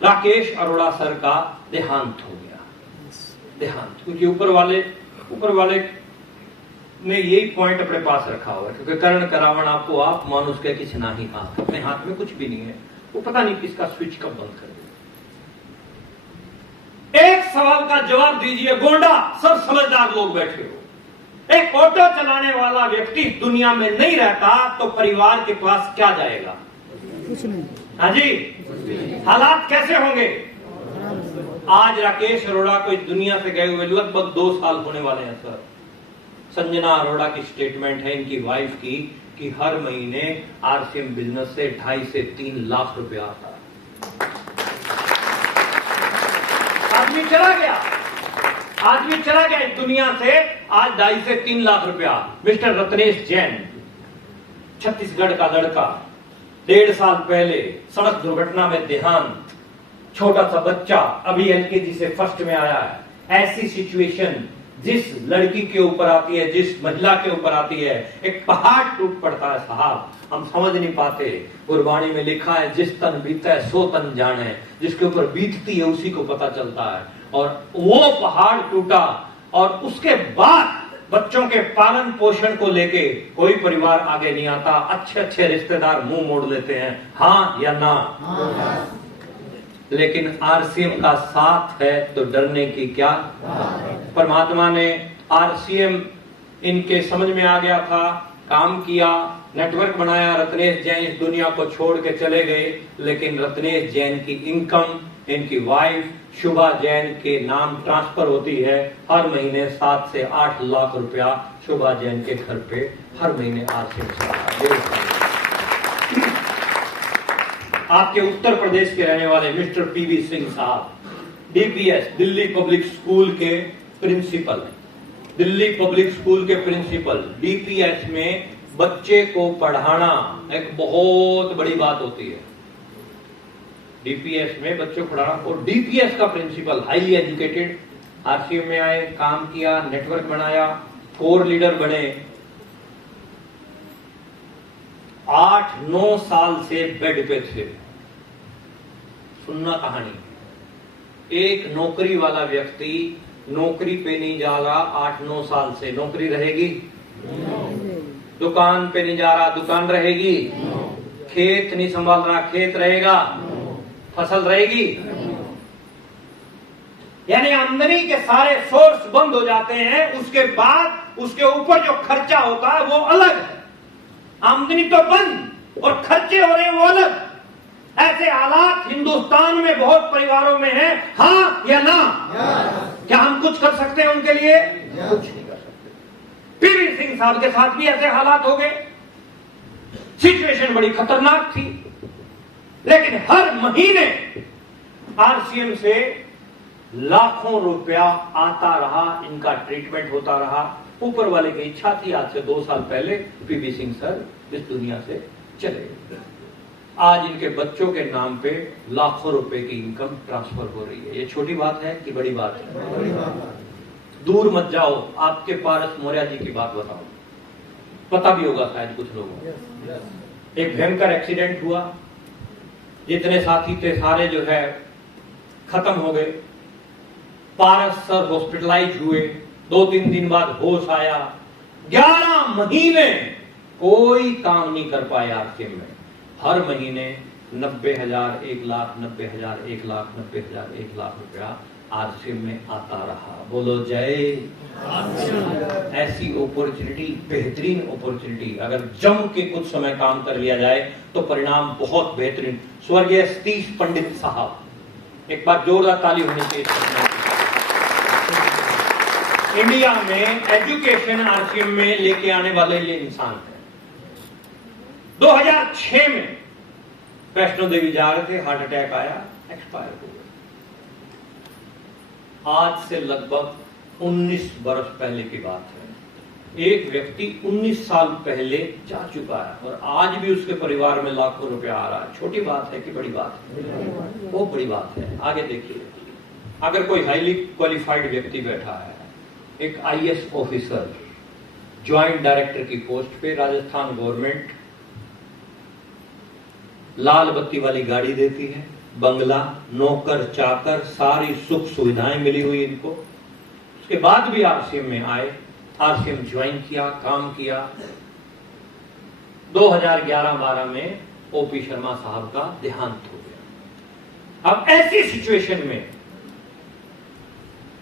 राकेश अरोड़ा सर का देहांत हो गया। देहांत, क्योंकि ऊपर वाले ने यही पॉइंट अपने पास रखा हुआ है, क्योंकि कर्ण करावण आपको आप, मानुष के किछ ना ही हाथ। अपने हाथ में कुछ भी नहीं है, वो पता नहीं किसका स्विच कब बंद कर दे। एक सवाल का जवाब दीजिए गोंडा, सब समझदार लोग बैठे हो। एक ऑटो चलाने वाला व्यक्ति दुनिया में नहीं रहता तो परिवार के पास क्या जाएगा? कुछ नहीं। हाँ जी, हालात कैसे होंगे? आज राकेश अरोड़ा को इस दुनिया से गए हुए लगभग 2 साल होने वाले हैं सर। संजना अरोड़ा की स्टेटमेंट है, इनकी वाइफ की, कि हर महीने आरसीएम बिजनेस से 2.5 से 3 लाख रुपया आता है। आदमी चला गया इस दुनिया से आज 2.5 से 3 लाख रुपया। मिस्टर रत्नेश जैन, छत्तीसगढ़ का लड़का, 1.5 साल पहले सड़क दुर्घटना में देहांत। छोटा सा बच्चा अभी एलकेजी से फर्स्ट में आया है। ऐसी सिचुएशन जिस लड़की के ऊपर आती है, जिस महिला के ऊपर आती है, एक पहाड़ टूट पड़ता है साहब, हम समझ नहीं पाते। गुरबाणी में लिखा है, जिस तन बीता है सो तन जाने, जिसके ऊपर बीतती है उसी को पता चलता है। और वो पहाड़ टूटा और उसके बाद बच्चों के पालन पोषण को लेके कोई परिवार आगे नहीं आता। अच्छे रिश्तेदार मुंह मोड़ लेते हैं, हाँ या ना। लेकिन आरसीएम का साथ है तो डरने की क्या। परमात्मा ने आरसीएम इनके समझ में आ गया था, काम किया, नेटवर्क बनाया। रत्नेश जैन इस दुनिया को छोड़ के चले गए, लेकिन रत्नेश जैन की इनकम, इनकी वाइफ शुभा जैन के नाम ट्रांसफर होती है। हर महीने 7 से 8 लाख रुपया शुभा जैन के घर पे हर महीने आरसीएम से। आपके उत्तर प्रदेश के रहने वाले मिस्टर पीवी सिंह साहब, डीपीएस, दिल्ली पब्लिक स्कूल के प्रिंसिपल, डीपीएस में बच्चे को पढ़ाना एक बहुत बड़ी बात होती है। डीपीएस में बच्चों को पढ़ाना, और डीपीएस का प्रिंसिपल हाईली एजुकेटेड, आरसीएम में आए, काम किया, नेटवर्क बनाया, 4 लीडर बने। 8-9 साल से बेड पे थे। सुनना कहानी, एक नौकरी वाला व्यक्ति नौकरी पे नहीं जा रहा 8-9 साल से, नौकरी रहेगी? दुकान पे नहीं जा रहा, दुकान रहेगी? खेत नहीं संभाल रहा, खेत रहेगा? फसल रहेगी? यानी आमदनी के सारे सोर्स बंद हो जाते हैं, उसके बाद उसके ऊपर जो खर्चा होता है वो अलग है। आमदनी तो बंद और खर्चे हो रहे हैं वो अलग। ऐसे हालात हिंदुस्तान में बहुत परिवारों में हैं, हाँ या ना? क्या हम कुछ कर सकते हैं उनके लिए? कुछ नहीं कर सकते। पीवी सिंह साहब के साथ भी ऐसे हालात हो गए। सिचुएशन बड़ी खतरनाक थी, लेकिन हर महीने आरसीएम से लाखों रुपया आता रहा, इनका ट्रीटमेंट होता रहा। ऊपर वाले की इच्छा थी, आज से 2 साल पहले पीवी सिंह सर इस दुनिया से चले गए। आज इनके बच्चों के नाम पे लाखों रुपए की इनकम ट्रांसफर हो रही है। ये छोटी बात है कि बड़ी बात है? बड़ी बात है। दूर मत जाओ, आपके पारस मौर्य जी की बात बताओ, पता भी होगा शायद कुछ लोगों को। एक भयंकर एक्सीडेंट हुआ, जितने साथी थे सारे जो है खत्म हो गए। पारस सर हॉस्पिटलाइज हुए, 2-3 दिन बाद होश आया। 11 महीने कोई काम नहीं कर पाए आरसीएम में। हर महीने 90,000, 1 लाख, 90,000, 1 लाख, 90,000, 1 लाख रुपया आरसीएम में आता रहा। बोलो जय। ऐसी अपॉर्चुनिटी, बेहतरीन अपॉर्चुनिटी, अगर जम के कुछ समय काम कर लिया जाए तो परिणाम बहुत बेहतरीन। स्वर्गीय सतीश पंडित साहब, एक बार जोरदार ताली होनी चाहिए। इंडिया में एजुकेशन आरसीएम में लेके आने वाले ये इंसान है। 2006 में वैष्णो देवी जा रहे थे, हार्ट अटैक आया, एक्सपायर हो गए। आज से लगभग 19 वर्ष पहले की बात है। एक व्यक्ति 19 साल पहले जा चुका है और आज भी उसके परिवार में लाखों रुपया आ रहा है। छोटी बात है कि बड़ी बात है? वो बड़ी बात है। आगे देखिए, अगर कोई हाईली क्वालिफाइड व्यक्ति बैठा है, एक आईएएस ऑफिसर, ज्वाइंट डायरेक्टर की पोस्ट पे, राजस्थान गवर्नमेंट लाल बत्ती वाली गाड़ी देती है, बंगला, नौकर चाकर, सारी सुख सुविधाएं मिली हुई इनको। उसके बाद भी आरसीएम में आए, आरसीएम ज्वाइन किया, काम किया। 2011-12 में ओपी शर्मा साहब का देहांत हो गया। अब ऐसी सिचुएशन में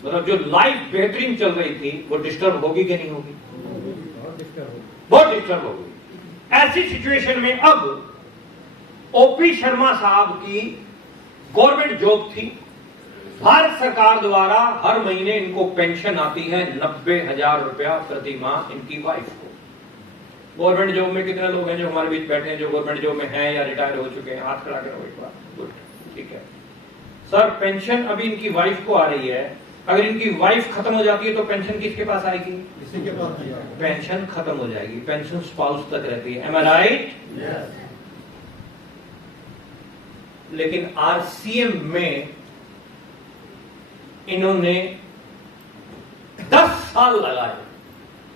मतलब जो लाइफ बेहतरीन चल रही थी वो डिस्टर्ब होगी कि नहीं होगी? बहुत डिस्टर्ब होगी। ऐसी सिचुएशन में अब ओपी शर्मा साहब की गवर्नमेंट जॉब थी। भारत सरकार द्वारा हर महीने इनको पेंशन आती है 90,000 रुपया प्रति माह इनकी वाइफ को। गवर्नमेंट जॉब में कितने लोग हैं जो हमारे बीच बैठे हैं जो गवर्नमेंट जॉब में हैं या रिटायर हो चुके हैं? हाथ खड़ा करो एक बार। गुड, ठीक है सर। पेंशन अभी इनकी वाइफ को आ रही है। अगर इनकी वाइफ खत्म हो जाती है तो पेंशन किसके पास आएगी? किसी के पास नहीं आएगी। पेंशन खत्म हो जाएगी, पेंशन स्पाउस तक रहती है। एम आई राइट? लेकिन आरसीएम में इन्होंने 10 साल लगाए।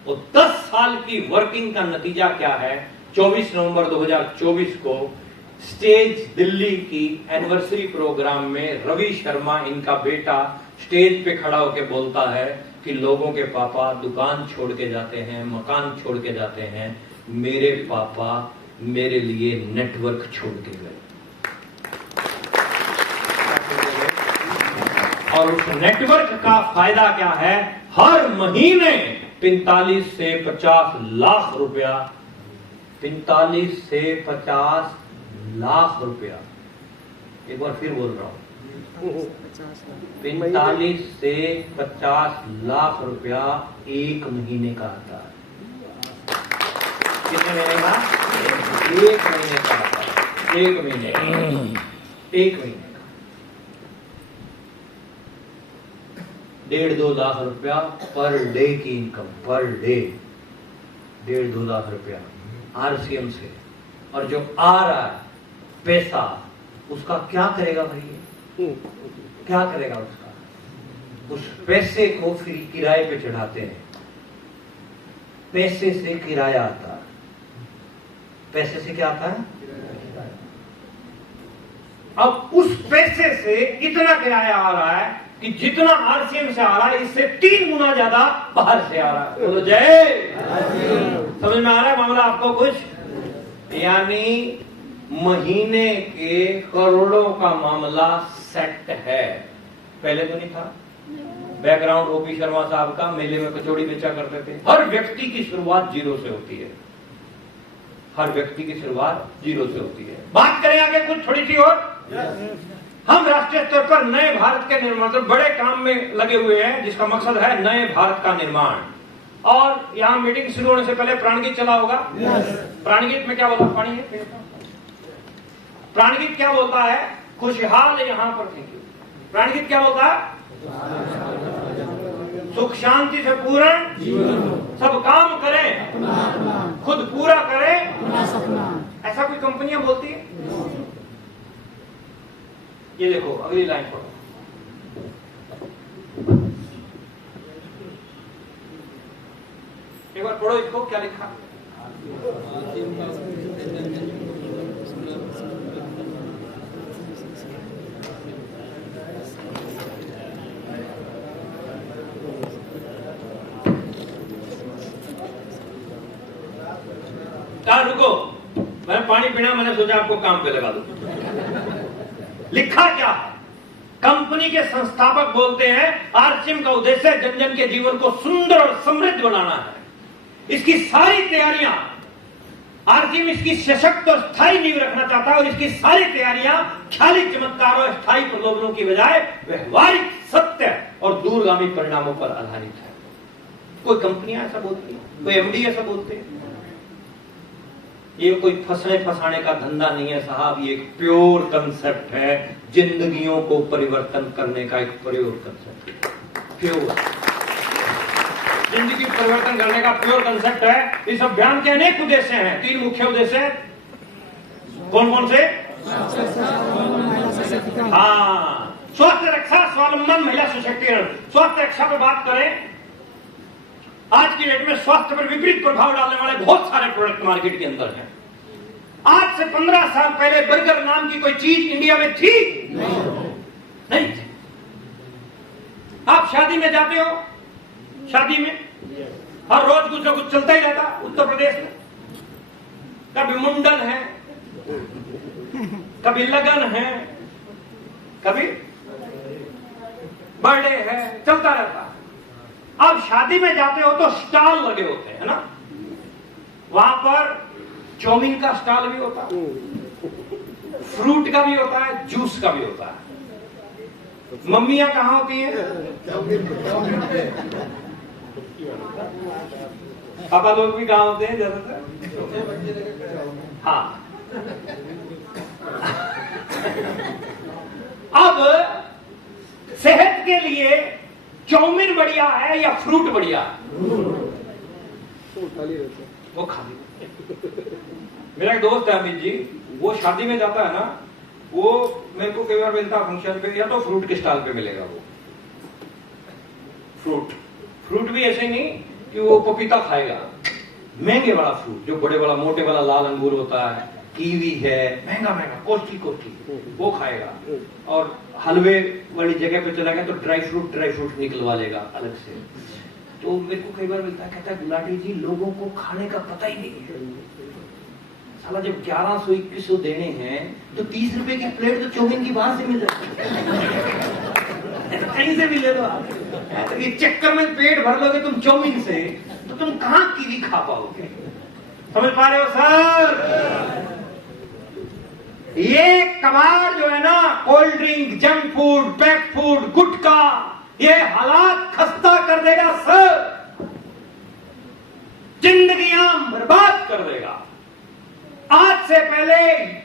वो 10 साल की वर्किंग का नतीजा क्या है? 24 नवंबर 2024 को स्टेज दिल्ली की एनिवर्सरी प्रोग्राम में रवि शर्मा, इनका बेटा, स्टेज पे खड़ा होकर बोलता है कि लोगों के पापा दुकान छोड़ के जाते हैं, मकान छोड़ के जाते हैं, मेरे पापा मेरे लिए नेटवर्क छोड़ के गए। और उस नेटवर्क का फायदा क्या है? हर महीने 45 से 50 लाख रुपया, 45 से 50 लाख रुपया, एक बार फिर बोल रहा हूं, 45 से 50 लाख रुपया एक महीने का आता है। कितने महीने का? एक महीने का आता है। एक महीने का 1.5-2 लाख रुपया पर डे की इनकम, पर डे 1.5-2 लाख रुपया आरसीएम से। और जो आ रहा है पैसा, उसका क्या करेगा भाई? क्या करेगा उसका? उस पैसे को फिर किराए पे चढ़ाते हैं। पैसे से किराया आता है। पैसे से क्या आता है? अब उस पैसे से इतना किराया आ रहा है कि जितना आरसीएम से आ रहा है इससे 3 गुना ज्यादा बाहर से आ रहा है। बोलो जय। समझ में आ रहा है मामला आपको कुछ? यानी महीने के करोड़ों का मामला सेट है। पहले तो नहीं था। बैकग्राउंड ओपी शर्मा साहब का, मेले में कचौड़ी बेचा करते थे। हर व्यक्ति की शुरुआत 0 से होती है। हर व्यक्ति की शुरुआत 0 से होती है। बात करें आगे कुछ थोड़ी सी और। हम राष्ट्रीय स्तर पर नए भारत के निर्माण, मतलब बड़े काम में लगे हुए हैं, जिसका मकसद है नए भारत का निर्माण। और यहाँ मीटिंग शुरू होने से पहले प्राणगीत चला होगा। प्राणगीत में क्या बोलता? पानी है? प्राणगीत क्या बोलता है? खुशहाल यहाँ पर थी। प्राणगीत क्या बोलता है? सुख शांति से पूर्ण सब काम करें, खुद पूरा करें, ऐसा कोई कंपनियां बोलती है? ये देखो अगली लाइन पढ़ो। एक बार पढ़ो इसको, क्या लिखा? रुको, मैं पानी पीना, मैंने सोचा आपको काम पे लगा दूं। लिखा क्या है? कंपनी के संस्थापक बोलते हैं आरसीएम का उद्देश्य जन जन के जीवन को सुंदर और समृद्ध बनाना है। इसकी सारी तैयारियां, आरसीएम इसकी सशक्त और स्थायी नींव रखना चाहता है, और इसकी सारी तैयारियां ख्याली चमत्कार और स्थायी प्रलोभनों की बजाय व्यवहारिक सत्य और दूरगामी परिणामों पर आधारित है। कोई कंपनियां ऐसा बोलती है, कोई एमडी ऐसा बोलते हैं। ये कोई फंसने फंसाने का धंधा नहीं है साहब, ये एक प्योर कंसेप्ट है, जिंदगियों को परिवर्तन करने का एक प्योर कंसेप्ट है। प्योर जिंदगी परिवर्तन करने का प्योर कंसेप्ट है। इस अभियान के अनेक उद्देश्य हैं, 3 मुख्य उद्देश्य। कौन कौन से? हाँ, स्वास्थ्य रक्षा, स्वावलंबन, महिला सशक्तिकरण। स्वास्थ्य रक्षा पर बात करें, आज की डेट में स्वास्थ्य पर विपरीत प्रभाव डालने वाले बहुत सारे प्रोडक्ट मार्केट के अंदर हैं। आज से 15 साल पहले बर्गर नाम की कोई चीज इंडिया में थी? नहीं थी। आप शादी में जाते हो, शादी में हर रोज कुछ ना कुछ चलता ही रहता। उत्तर प्रदेश में कभी मुंडन है, कभी लगन है, कभी बर्थडे है, चलता रहता। अब शादी में जाते हो तो स्टॉल लगे होते हैं ना, वहां पर चाउमीन का स्टॉल भी होता है, फ्रूट का भी होता है, जूस का भी होता है। मम्मियां कहां होती हैं? पापा लोग भी कहां होते हैं ज्यादातर? हाँ। अब सेहत के लिए चाउमीन बढ़िया है या फ्रूट बढ़िया है? वो खाली। मेरा एक दोस्त है अमित जी, वो शादी में जाता है ना, वो मेरे को कई बार मिलता है फंक्शन पे, या तो फ्रूट के स्टॉल पे मिलेगा वो। फ्रूट भी ऐसे नहीं कि वो पपीता खाएगा, महंगे वाला फ्रूट, जो बड़े वाला मोटे वाला लाल अंगूर होता है, कीवी है, महंगा महंगा कोस्टी वो खाएगा। और हलवे वाली जगह पे चला गया तो ड्राई फ्रूट निकलवा लेगा अलग से। तो मेरे को कई बार मिलता है, कहता है गुलाटी जी लोगों को खाने का पता ही नहीं है। साला जब 1100-2100 देने हैं तो 30 रुपए की प्लेट तो चाउमीन की बाहर से मिल जाती है, कहीं से भी ले लो आप। तो ये चक्कर में पेट भर लोगे तुम चाउमीन से, तो तुम कहां कीवी खा पाओगे? समझ पा रहे हो सर? ये कबाड़ जो है ना, cold drink, junk food, pack food, गुटखा, ये हालात खस्ता कर देगा सर, जिंदगियां बर्बाद कर देगा। आज से पहले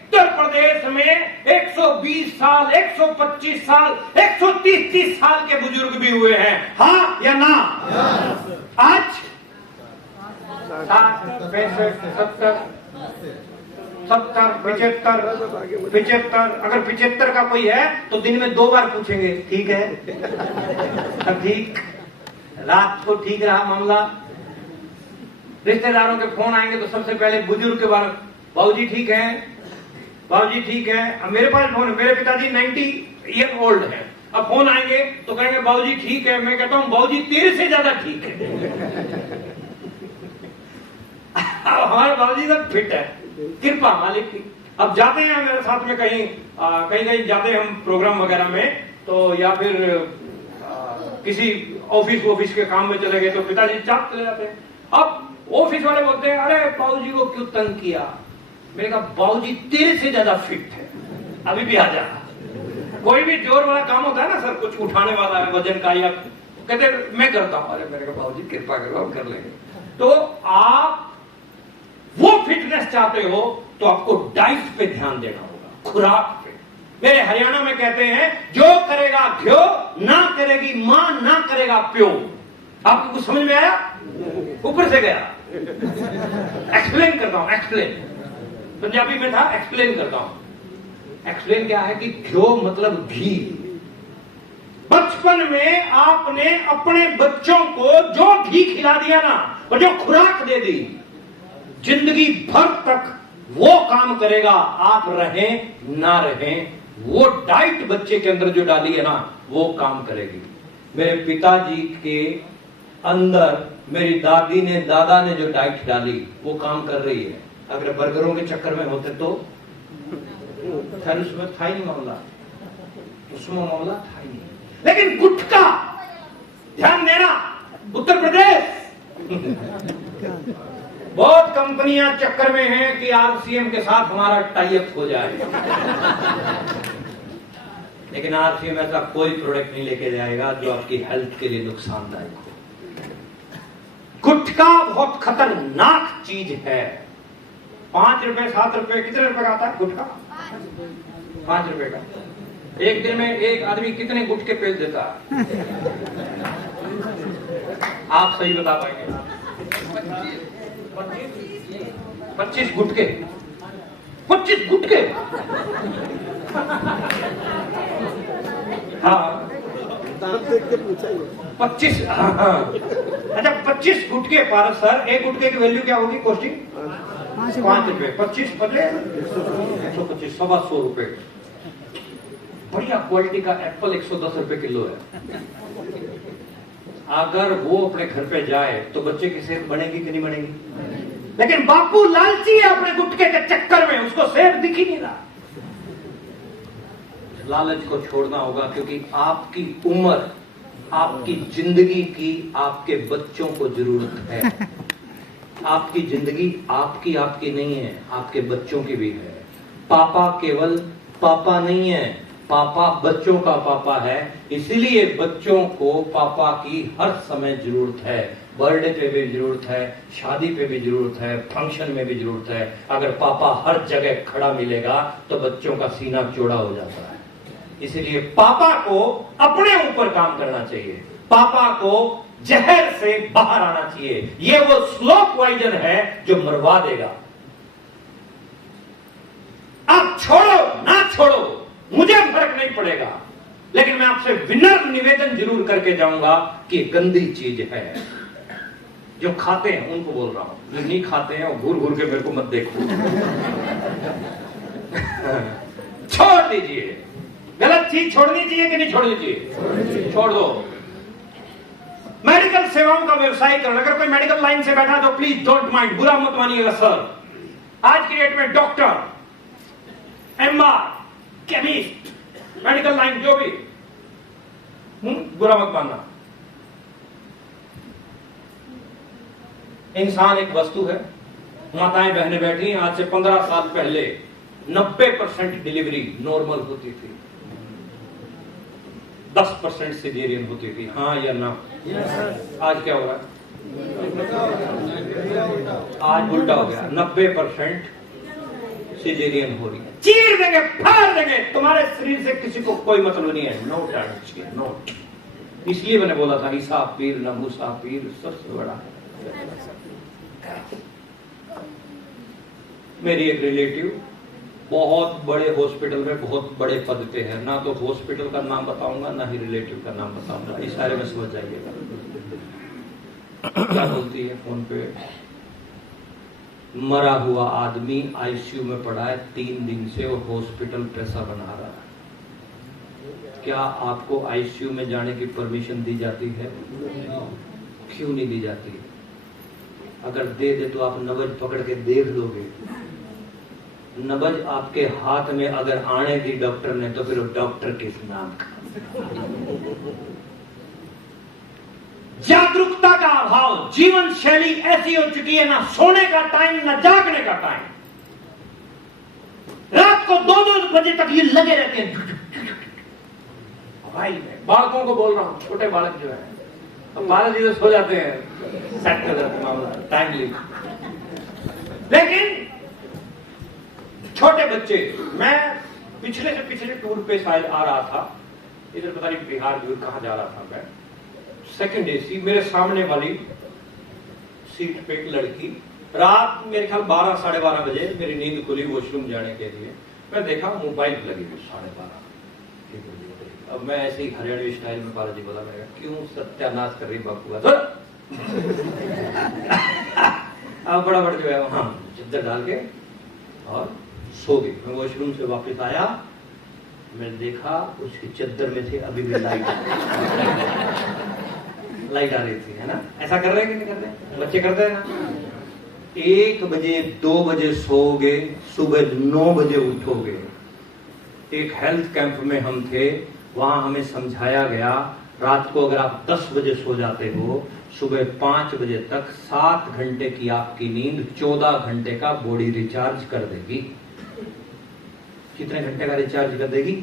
उत्तर प्रदेश में 120 साल, 125 साल, 130 साल के बुजुर्ग भी हुए हैं, हाँ या ना? आज 60, 65, 70, 75, अगर 75 का कोई है तो दिन में 2 बार पूछेंगे, ठीक है? सब ठीक? रात को ठीक रहा मामला? रिश्तेदारों के फोन आएंगे तो सबसे पहले बुजुर्ग के बारे, बाबूजी ठीक है, बाबूजी ठीक है। अब मेरे पास फोन, मेरे पिताजी 90 ईयर ओल्ड है, अब फोन आएंगे तो कहेंगे बाबूजी ठीक है। मैं कहता हूं बाबूजी तेरे से ज्यादा ठीक है। हमारे बाबूजी सब फिट है, कृपा मालिक की। अब जाते हैं मेरे साथ में कहीं कहीं जाते हैं हम प्रोग्राम वगैरह में, तो या फिर किसी ऑफिस के काम में चले गए तो पिताजी चाप चले जाते हैं। अब ऑफिस वाले बोलते हैं अरे बाबूजी को क्यों तंग किया। मैंने कहा बाबूजी तेरे से ज्यादा फिट है, अभी भी आ जा। कोई भी जोर वाला काम होता है ना सर, कुछ उठाने वाला है वजन का, या कहते मैं करता हूं, अरे मेरे को बाबूजी कृपा करो हम कर लेंगे। तो आप वो फिटनेस चाहते हो तो आपको डाइट पे ध्यान देना होगा, खुराक पे। मेरे हरियाणा में कहते हैं जो करेगा घ्यो ना करेगी मां ना करेगा प्यो। आपको कुछ समझ में आया? ऊपर से गया। एक्सप्लेन करता हूं, एक्सप्लेन पंजाबी में था, एक्सप्लेन करता हूं। एक्सप्लेन क्या है कि घ्यो मतलब घी। बचपन में आपने अपने बच्चों को जो घी खिला दिया ना और जो खुराक दे दी, जिंदगी भर तक वो काम करेगा। आप रहें ना रहें, वो डाइट बच्चे के अंदर जो डाली है ना वो काम करेगी। मेरे पिताजी के अंदर मेरी दादी ने दादा ने जो डाइट डाली वो काम कर रही है। अगर बर्गरों के चक्कर में होते तो खैर उसमें था ही नहीं मामला, उसमें मामला था ही नहीं। लेकिन गुटखा, ध्यान देना, उत्तर प्रदेश बहुत कंपनियां चक्कर में हैं कि आरसीएम के साथ हमारा टाई अप हो जाए, लेकिन आरसीएम ऐसा कोई प्रोडक्ट नहीं लेके जाएगा जो आपकी हेल्थ के लिए नुकसानदायक हो। गुटखा बहुत खतरनाक चीज है। 5 रुपए 7 रुपए, कितने रुपए का आता है गुटखा? 5 रुपए का। एक दिन में एक आदमी कितने गुटके पेल देता है? आप सही बता पाएंगे? 25 गुटके। 25 गुटके। हाँ 25। अच्छा 25 गुटके पर सर, एक गुटके की वैल्यू क्या होगी? कॉस्टिंग 5 रुपए। 25 बदले 125, 125 रुपए। बढ़िया क्वालिटी का एप्पल 110 रुपए किलो है। अगर वो अपने घर पे जाए तो बच्चे की सेहत बनेगी कि नहीं बनेगी? लेकिन बापू लालची है अपने गुटके के चक्कर में, उसको सेहत दिख ही नहीं रहा। लालच को छोड़ना होगा, क्योंकि आपकी उम्र, आपकी जिंदगी की आपके बच्चों को जरूरत है। आपकी जिंदगी आपकी नहीं है, आपके बच्चों की भी है। पापा केवल पापा नहीं है, पापा बच्चों का पापा है। इसीलिए बच्चों को पापा की हर समय जरूरत है। बर्थडे पे भी जरूरत है, शादी पे भी जरूरत है, फंक्शन में भी जरूरत है। अगर पापा हर जगह खड़ा मिलेगा तो बच्चों का सीना चौड़ा हो जाता है। इसीलिए पापा को अपने ऊपर काम करना चाहिए, पापा को जहर से बाहर आना चाहिए। ये वो स्लो पॉइजन है जो मरवा देगा। आप छोड़ो ना छोड़ो मुझे फर्क नहीं पड़ेगा, लेकिन मैं आपसे विनम्र निवेदन जरूर करके जाऊंगा कि गंदी चीज है। जो खाते हैं उनको बोल रहा हूं, जो नहीं खाते हैं वो घूर घूर के मेरे को मत देखो। छोड़ दीजिए। गलत चीज छोड़नी चाहिए कि नहीं छोड़नी चाहिए? छोड़ दो। मेडिकल सेवाओं का व्यवसायीकरण, अगर कोई मेडिकल लाइन से बैठा तो प्लीज डोंट माइंड, बुरा मत मानिएगा सर। आज की डेट में doctor, MR, chemist, medical line जो भी, बुरा मत मानना। इंसान एक वस्तु है। माताएं बहनें बैठी, आज से 15 साल पहले 90% डिलीवरी नॉर्मल होती थी, 10% सिजेरियन होती थी। हाँ या ना? आज क्या हो रहा है? आज उल्टा हो गया, 90% सिजेरियन हो रही है। चीर देंगे, फाड़ देंगे, तुम्हारे शरीर से किसी को कोई मतलब नहीं है। No touch, note. इसलिए मैंने बोला था ईसा पीर न मूसा पीर सबसे बड़ा। मेरी एक रिलेटिव बहुत बड़े हॉस्पिटल में बहुत बड़े पद पे है, ना तो हॉस्पिटल का नाम बताऊंगा ना ही रिलेटिव का नाम बताऊंगा, इशारे में समझ जाइएगा। क्या बोलती है फोन पे? मरा हुआ आदमी आईसीयू में पड़ा है 3 दिन से और हॉस्पिटल पैसा बना रहा है। क्या आपको आईसीयू में जाने की परमिशन दी जाती है? क्यों नहीं दी जाती? अगर दे दे तो आप नब्ज पकड़ के देख लोगे। नब्ज आपके हाथ में अगर आने दी डॉक्टर ने तो फिर वो डॉक्टर किस नाम का? जागरूकता का अभाव, जीवन शैली ऐसी हो चुकी है, ना सोने का टाइम ना जागने का टाइम। रात को 2-2 बजे तक ये लगे रहते हैं भाई। मैं बालकों को बोल रहा हूं, छोटे बालक जो है, अब बालक जी तो सो जाते हैं, सेट कर जाते मामला टाइमली, लेकिन छोटे बच्चे। मैं पिछले से पिछले टूर पे शायद आ रहा था, इधर पता नहीं बिहार दूर कहां जा रहा था मैं, सेकंड एसी, मेरे सामने वाली सीट पे एक लड़की, रात मेरे ख्याल 12 साढ़े 12 बजे मेरी नींद खुली वॉशरूम जाने के लिए, मैं देखा मोबाइल लगी हुई 12:30। अब मैं ऐसे ही हरियाणवी स्टाइल में बालाजी बोला, मैं क्यों सत्यानाश कर रही बापू का, अब बड़ा जो है वहां चद्दर डाल के और सो गई। मैं वॉशरूम से वापस आया, मैं देखा उसकी चद्दर में से अभी भी लाइट आ रही थी, है ना। ऐसा कर रहे हैं कि नहीं कर रहे, बच्चे करते हैं ना। 1 बजे 2 बजे सोओगे, सुबह 9 बजे उठोगे। एक हेल्थ कैंप में हम थे, वहां हमें समझाया गया, रात को अगर आप 10 बजे सो जाते हो, सुबह 5 बजे तक 7 घंटे की आपकी नींद 14 घंटे का बॉडी रिचार्ज कर देगी। कितने घंटे का रिचार्ज कर देगी?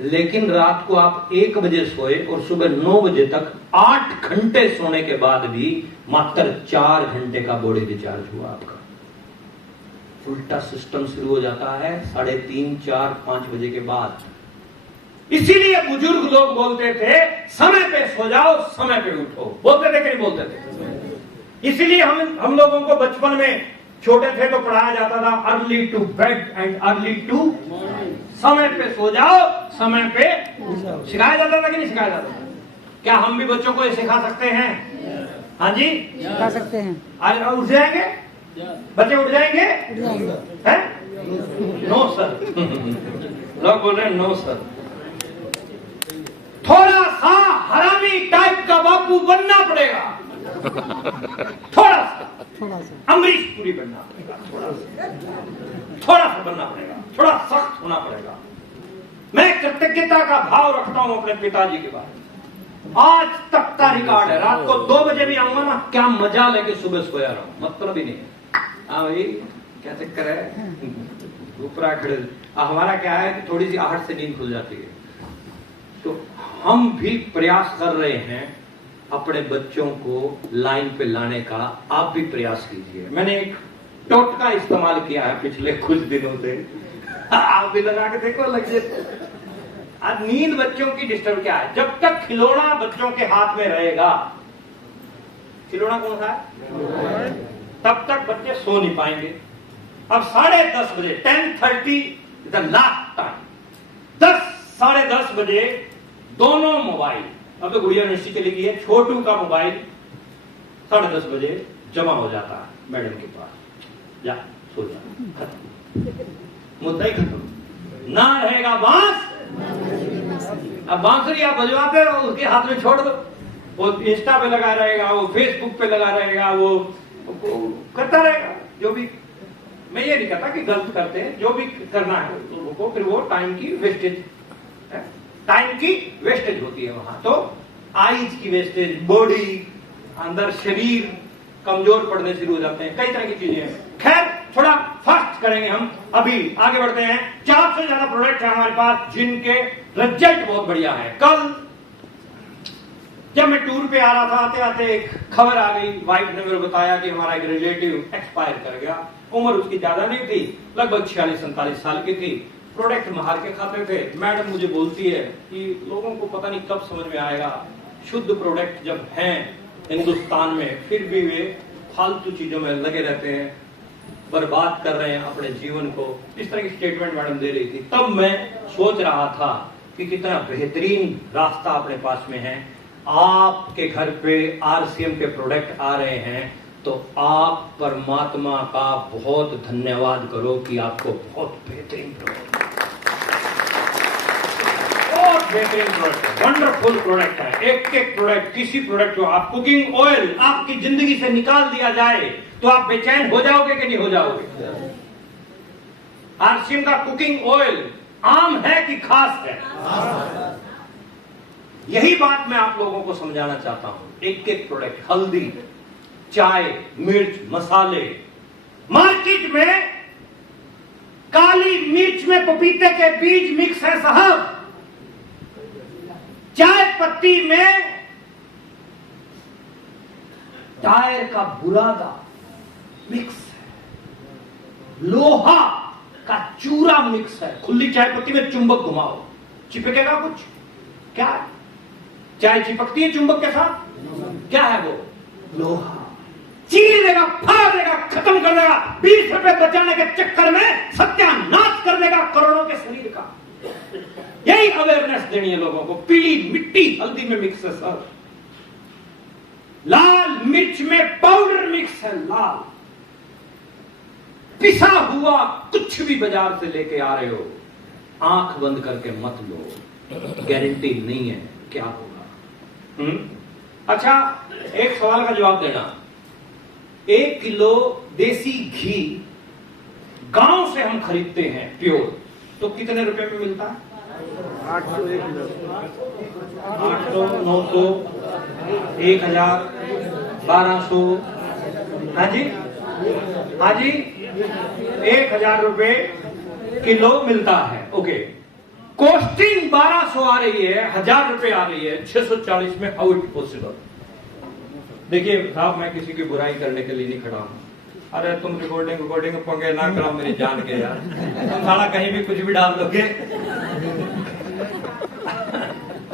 लेकिन रात को आप 1 बजे सोए और सुबह 9 बजे तक 8 घंटे सोने के बाद भी मात्र 4 घंटे का बॉडी रिचार्ज हुआ आपका। उल्टा सिस्टम शुरू हो जाता है 3:30, 4, 5 बजे के बाद। इसीलिए बुजुर्ग लोग बोलते थे समय पे सो जाओ, समय पे उठो, बोलते थे कि नहीं बोलते थे। इसीलिए हम लोगों को बचपन में छोटे थे तो पढ़ाया जाता था early to bed and early to, समय पे सो जाओ, समय पे सिखाया जाता था कि नहीं सिखाया जाता था? क्या हम भी बच्चों को ये सिखा सकते हैं? हाँ जी, सिखा सकते हैं। आज उठ जाएंगे बच्चे, उठ जाएंगे हैं? नो सर, लोग बोल रहे हैं नो सर। थोड़ा सा हरामी टाइप का बापू बनना पड़ेगा, थोड़ा सा अमरीश पुरी बनना पड़ेगा, थोड़ा सा बनना पड़ेगा, थोड़ा सख्त होना पड़ेगा। मैं कृतज्ञता का भाव रखता हूं अपने पिताजी के बारे में। आज तक का रिकॉर्ड है, रात को 2 बजे भी आऊंगा ना, क्या मजा लेके सुबह सोया रहूं, मतलब ही नहीं। हाँ भाई, क्या चक्कर है, ऊपरा खड़े। हमारा क्या है कि थोड़ी सी आहट से नींद खुल जाती है, तो हम भी प्रयास कर रहे हैं अपने बच्चों को लाइन पे लाने का। आप भी प्रयास कीजिए। मैंने एक टोटका इस्तेमाल किया है पिछले कुछ दिनों से, आप भी लगा के देखो, लग जाए। आज नींद बच्चों की डिस्टर्ब क्या है, जब तक खिलौना बच्चों के हाथ में रहेगा, खिलौना कौन सा है, तब तक बच्चे सो नहीं पाएंगे। अब 10:30 बजे 10:30 द लास्ट टाइम, 10 साढ़े 10 बजे दोनों मोबाइल, अब तो गुड़िया यूनिवर्सिटी चली गई है, छोटू का मोबाइल 10:30 बजे जमा हो जाता है मैडम के पास, जा सो जा, मुद्दा ही खत्म। ना रहेगा बांस, अब बांसुरी आप बजवाते रहो, उसके हाथ में छोड़ दो, वो इंस्टा पे लगा रहेगा, वो फेसबुक पे लगा रहेगा, वो करता रहेगा जो भी। मैं ये नहीं कहता कि गलत करते हैं, जो भी करना है लोगों को, फिर वो टाइम की वेस्टेज होती है वहां। तो आईज की वेस्टेज, बॉडी, अंदर शरीर कमजोर पड़ने शुरू हो जाते हैं, कई तरह की चीजें हैं। खैर, थोड़ा फास्ट करेंगे हम, अभी आगे बढ़ते हैं। 4 से ज्यादा प्रोडक्ट है हमारे पास जिनके रिजल्ट बहुत बढ़िया है। कल जब मैं टूर पे आ रहा था, आते आते एक खबर आ गई, वाइफ ने मेरे बताया कि हमारा एक रिलेटिव एक्सपायर कर गया। उम्र उसकी ज्यादा नहीं थी, लगभग 46-47 साल की थी। प्रोडक्ट मार के खाते थे। मैडम मुझे बोलती है कि लोगों को पता नहीं कब समझ में आएगा, शुद्ध प्रोडक्ट जब हैं हिंदुस्तान में, फिर भी वे फालतू चीजों में लगे रहते हैं, बर्बाद कर रहे हैं अपने जीवन को। इस तरह की स्टेटमेंट मैडम दे रही थी। तब मैं सोच रहा था कि कितना बेहतरीन रास्ता अपने पास में है। आपके घर पे आरसीएम के प्रोडक्ट आ रहे हैं, तो आप परमात्मा का बहुत धन्यवाद करो कि आपको बहुत बेहतरीन प्रोडक्ट, बहुत बेहतरीन प्रोडक्ट है, वंडरफुल प्रोडक्ट है। एक एक प्रोडक्ट, किसी प्रोडक्ट को आप कुकिंग ऑयल आपकी जिंदगी से निकाल दिया जाए तो आप बेचैन हो जाओगे कि नहीं हो जाओगे? आरसीएम का कुकिंग ऑयल आम है कि खास है? यही बात मैं आप लोगों को समझाना चाहता हूं। एक एक प्रोडक्ट, हल्दी, चाय, मिर्च, मसाले, मार्केट में काली मिर्च में पपीते के बीज मिक्स है साहब, चाय पत्ती में टायर का बुरादा मिक्स है, लोहा का चूरा मिक्स है। खुली चाय पत्ती में चुंबक घुमाओ, चिपकेगा कुछ? क्या है? चाय चिपकती है चुंबक के साथ? क्या है वो? लोहा। चीर देगा, फाड़ देगा, खत्म कर देगा। 20 रुपए बचाने के चक्कर में सत्यानाश कर देगा करोड़ों के शरीर का। यही अवेयरनेस देनी है लोगों को। पीली मिट्टी हल्दी में मिक्स है सर, लाल मिर्च में पाउडर मिक्स है, लाल पिसा हुआ कुछ भी बाजार से लेके आ रहे हो, आंख बंद करके मत लो, गारंटी नहीं है क्या होगा। अच्छा, एक सवाल का जवाब देना। 1 किलो देसी घी गांव से हम खरीदते हैं प्योर, तो कितने रुपए में मिलता है? 800 1 किलो 800, 900, 1000, 1200। हाँ जी, हाँ जी, 1000 रुपए किलो मिलता है। ओके, कॉस्टिंग 1200 आ रही है, 1000 रुपए आ रही है, 640 में हाउ इट पॉसिबल? देखिए साहब, मैं किसी की बुराई करने के लिए नहीं खड़ा हूं। अरे तुम रिकॉर्डिंग पंगे ना कराओ मेरी जान के यार, तुम साला कहीं भी कुछ भी डाल दोगे।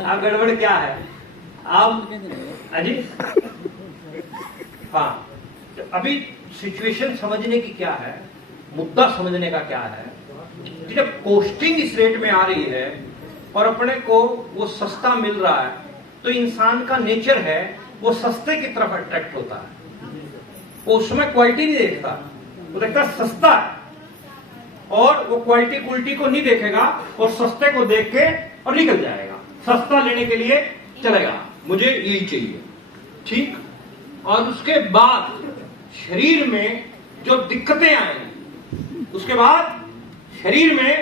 आप गड़बड़ क्या है आप? अजी हाँ, अभी सिचुएशन समझने की क्या है, मुद्दा समझने का क्या है कि जब कॉस्टिंग इस रेट में आ रही है और अपने को वो सस्ता मिल रहा है, तो इंसान का नेचर है वो सस्ते की तरफ अट्रैक्ट होता है। वो उसमें क्वालिटी नहीं देखता, वो देखता सस्ता है, और वो क्वालिटी को नहीं देखेगा और सस्ते को देख के और निकल जाएगा, सस्ता लेने के लिए चलेगा, मुझे यही चाहिए, ठीक। और उसके बाद शरीर में जो दिक्कतें आएंगी, उसके बाद शरीर में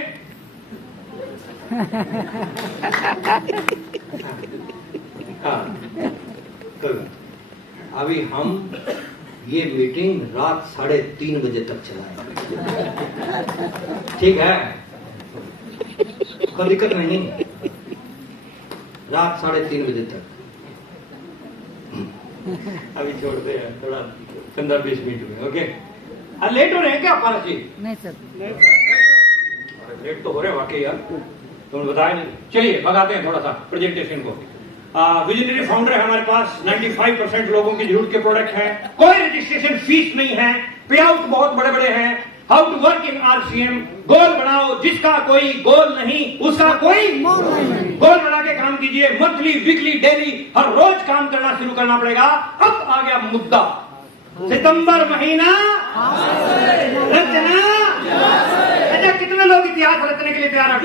हाँ, अभी हम ये मीटिंग रात 3:30 बजे तक चलाएंगे, ठीक है? कोई दिक्कत नहीं, रात 3:30 बजे तक। अभी छोड़ते हैं थोड़ा 15-20 मिनट में, ओके? लेट हो रहे हैं क्या पारस जी? नहीं सर, लेट तो हो रहे वाकई यार, तुमने बताया नहीं। चलिए भगाते हैं थोड़ा सा प्रेजेंटेशन को। विजनरी फाउंडर है हमारे पास, 95% लोगों की जरूरत के प्रोडक्ट है, कोई रजिस्ट्रेशन फीस नहीं है, पे आउट बहुत बड़े बड़े हैं। How to work in RCM, goal बनाओ, जिसका कोई गोल नहीं उसका कोई गोल बना के काम कीजिए। मंथली, वीकली, डेली, हर रोज काम करना शुरू करना पड़ेगा। अब आ गया मुद्दा, सितंबर महीना रचना। अच्छा, कितने लोग इतिहास रचने के लिए तैयार है?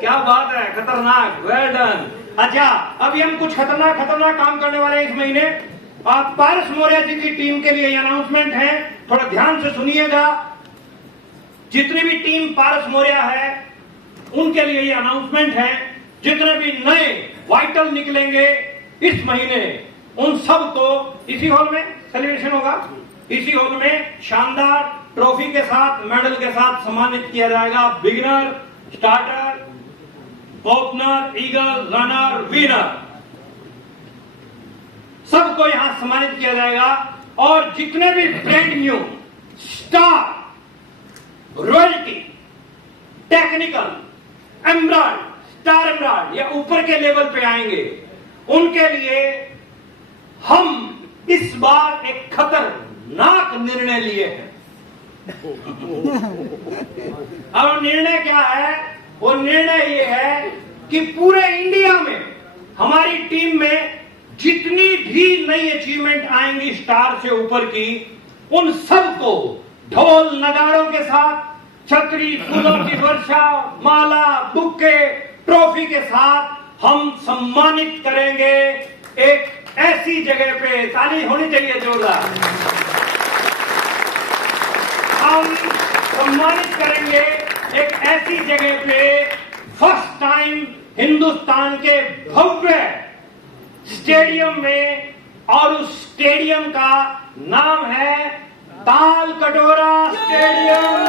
क्या बात है, खतरनाक, वेल डन। अच्छा, अभी हम कुछ खतरनाक काम करने वाले हैं इस महीने। आप पारस मौर्य जी की टीम के लिए अनाउंसमेंट है, थोड़ा ध्यान से सुनिएगा। जितनी भी टीम पारस मौर्य है उनके लिए ये अनाउंसमेंट है। जितने भी नए वाइटल निकलेंगे इस महीने, उन सब को इसी हॉल में सेलिब्रेशन होगा। इसी हॉल में शानदार ट्रॉफी के साथ, मेडल के साथ सम्मानित किया जाएगा। Beginner, starter, opener, eagle, runner, winner, सबको यहां सम्मानित किया जाएगा। और जितने भी brand new star, royalty, technical, emerald, star emerald या ऊपर के लेवल पे आएंगे, उनके लिए हम इस बार एक खतरनाक निर्णय लिए हैं। अब निर्णय क्या है? वो निर्णय ये है कि पूरे इंडिया में हमारी टीम में जितनी भी नई अचीवमेंट आएंगी स्टार से ऊपर की, उन सबको ढोल नगाड़ों के साथ, छतरी, फूलों की वर्षा, माला, बुक्के, ट्रॉफी के साथ हम सम्मानित करेंगे एक ऐसी जगह पे। ताली होनी चाहिए जोरदार। हम सम्मानित करेंगे एक ऐसी जगह पे, फर्स्ट टाइम हिंदुस्तान के भव्य स्टेडियम में, और उस स्टेडियम का नाम है ताल कटोरा स्टेडियम।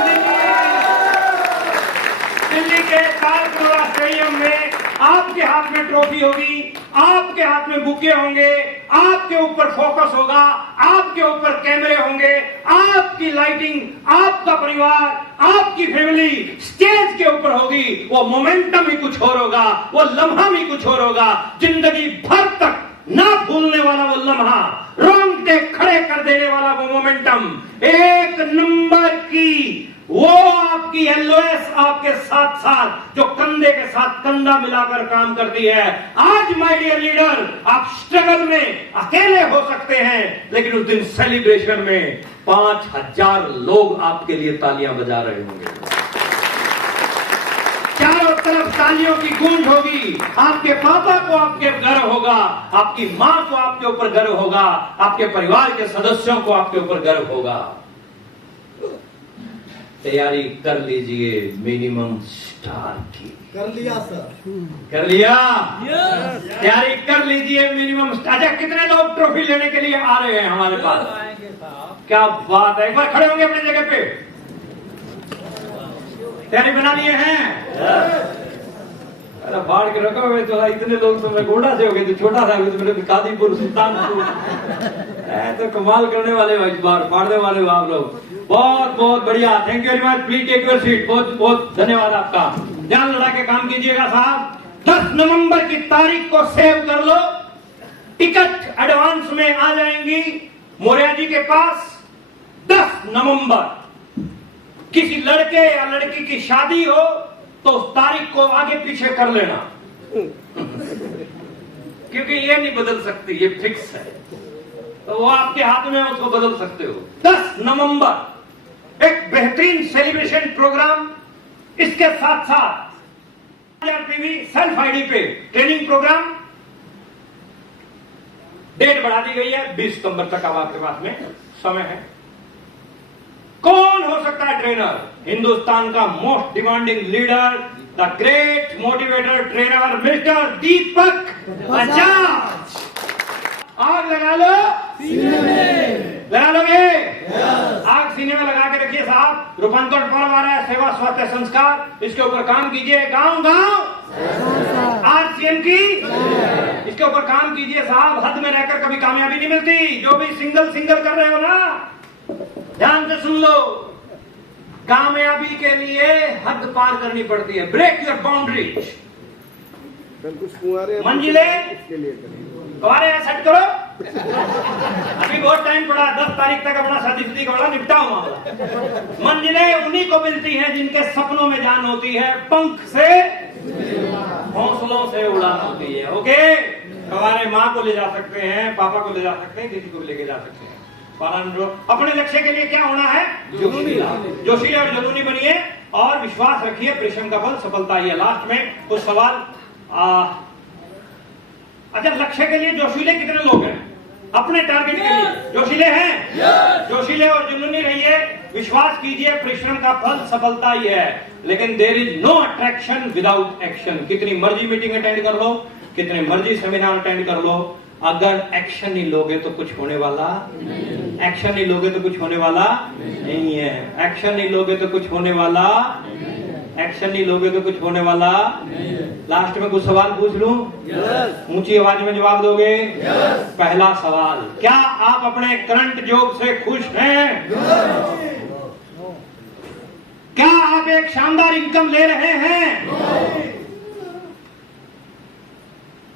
दिल्ली के ताल कटोरा स्टेडियम में आपके हाथ में ट्रॉफी होगी, आपके हाथ में बुके होंगे, आपके ऊपर फोकस होगा, आपके ऊपर कैमरे होंगे, आपकी लाइटिंग, आपका परिवार, आपकी फैमिली स्टेज के ऊपर होगी। वो मोमेंटम ही कुछ और होगा, वो लम्हा भी कुछ और होगा, जिंदगी भर तक ना भूलने वाला वो लम्हा, रोंगटे खड़े कर देने वाला वो मोमेंटम, एक नंबर की वो आपकी एलओएस आपके साथ साथ जो कंधे के साथ कंधा मिलाकर काम करती है। आज माय डियर लीडर, आप स्ट्रगल में अकेले हो सकते हैं, लेकिन उस दिन सेलिब्रेशन में 5000 लोग आपके लिए तालियां बजा रहे होंगे, चारों तरफ तालियों की गूंज होगी। आपके पापा को आपके गर्व होगा, आपकी मां को आपके ऊपर गर्व होगा, आपके परिवार के सदस्यों को आपके ऊपर गर्व होगा। तैयारी कर लीजिए मिनिमम स्टार की। कर लिया सर, कर लिया? तैयारी कर लीजिए मिनिमम स्टार। अच्छा, कितने लोग ट्रॉफी लेने के लिए आ रहे हैं हमारे पास? क्या बात है, एक बार खड़े होंगे अपनी जगह पे। तैयारी बना लिए हैं? अरे बाढ़ के रखो में तो इतने लोग तो मैं गोड़ा से हो गए, तो छोटा था तो मेरे कादीपुर सुल्तानपुर। तो कमाल करने वाले इस बार फाड़ने वाले हो आप लोग। बहुत बहुत बढ़िया, thank you very much. Please take your seat. बहुत बहुत धन्यवाद आपका। ध्यान लड़ा के काम कीजिएगा साहब। 10 नवंबर की तारीख को सेव कर लो, टिकट एडवांस में आ जाएंगी मौर्य जी के पास। 10 नवंबर किसी लड़के या लड़की की शादी हो तो उस तारीख को आगे पीछे कर लेना, क्योंकि ये नहीं बदल सकती, ये फिक्स है। तो वो आपके हाथ में है, उसको बदल सकते हो। 10 नवंबर एक बेहतरीन सेलिब्रेशन प्रोग्राम, इसके साथ साथ टीवी सेल्फ आईडी पे ट्रेनिंग प्रोग्राम। डेट बढ़ा दी गई है, 20 सितंबर तक अब आपके पास में समय है। कौन हो सकता है ट्रेनर? हिंदुस्तान का most demanding leader, the great motivator trainer mister Deepak Bajaj. आग लगा लो सीने में, लगा लोगे? आग सीने में लगा के रखिए साहब। रूपांतरण पर्व आ रहा है, सेवा स्वास्थ्य संस्कार, इसके ऊपर काम कीजिए। गांव गांव आरसीएम की, इसके ऊपर काम कीजिए साहब। हद में रहकर कभी कामयाबी नहीं मिलती। जो भी सिंगल कर रहे हो ना, ध्यान से सुन लो, कामयाबी के लिए हद पार करनी पड़ती है। Break your boundaries. कुछ कुंवारे मंजिले इसके लिए करेंगे। कुंवारे सेट करो, अभी बहुत टाइम पड़ा। 10 तारीख तक अपना शादी का बड़ा निपटा हुआ मामला। मंजिलें उन्हीं को मिलती हैं जिनके सपनों में जान होती है, पंख से हौसलों से उड़ान होती है। ओके, कुंवारे माँ को ले जा सकते हैं, पापा को ले जा सकते हैं, किसी को भी लेके जा सकते हैं। अपने लक्ष्य के लिए क्या होना है? जोशीले और जुनूनी बनिए और विश्वास रखिए, परिश्रम का फल सफलता ही है। लास्ट में कुछ सवाल। अच्छा, लक्ष्य के लिए जोशीले कितने लोग हैं? अपने टारगेट के लिए जोशीले हैं? जोशीले और जुनूनी रहिए, विश्वास कीजिए, परिश्रम का फल सफलता ही है। लेकिन there is no attraction without action. कितनी मर्जी मीटिंग अटेंड कर लो, कितने मर्जी सेमिनार अटेंड कर लो, अगर एक्शन नहीं लोगे तो कुछ होने वाला एक्शन नहीं लोगे तो कुछ होने वाला नहीं है। एक्शन नहीं लोगे तो कुछ होने वाला एक्शन नहीं लोगे तो कुछ होने वाला। लास्ट में कुछ सवाल पूछ लूं? ऊंची आवाज में जवाब दोगे? पहला सवाल, क्या आप अपने करंट जॉब से खुश हैं? क्या आप एक शानदार इनकम ले रहे हैं?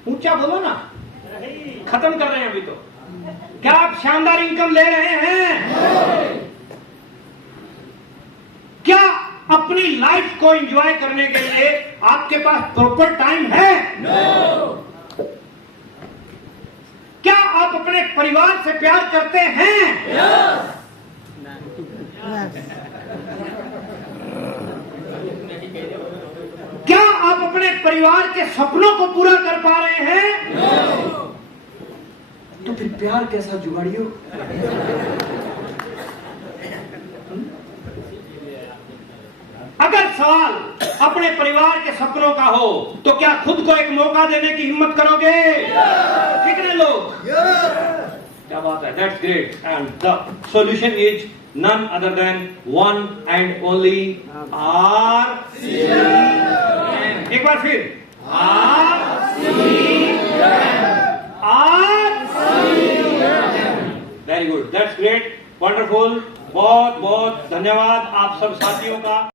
ऊंचा बोलो ना, खत्म कर रहे हैं अभी तो। क्या आप शानदार इनकम ले रहे हैं? क्या अपनी लाइफ को एंजॉय करने के लिए आपके पास प्रॉपर टाइम है? क्या आप अपने परिवार से प्यार करते हैं? क्या आप अपने परिवार के सपनों को पूरा कर पा रहे हैं? तो फिर प्यार कैसा जुगाड़ियो? अगर सवाल अपने अपने परिवार के सपनों का हो तो क्या खुद को एक मौका देने की हिम्मत करोगे? कितने लोग? क्या बात है, that's great. And the solution is none other than one and only RCM. एक बार फिर RCM. Very good, that's great, wonderful. बहुत बहुत धन्यवाद आप सब साथियों का.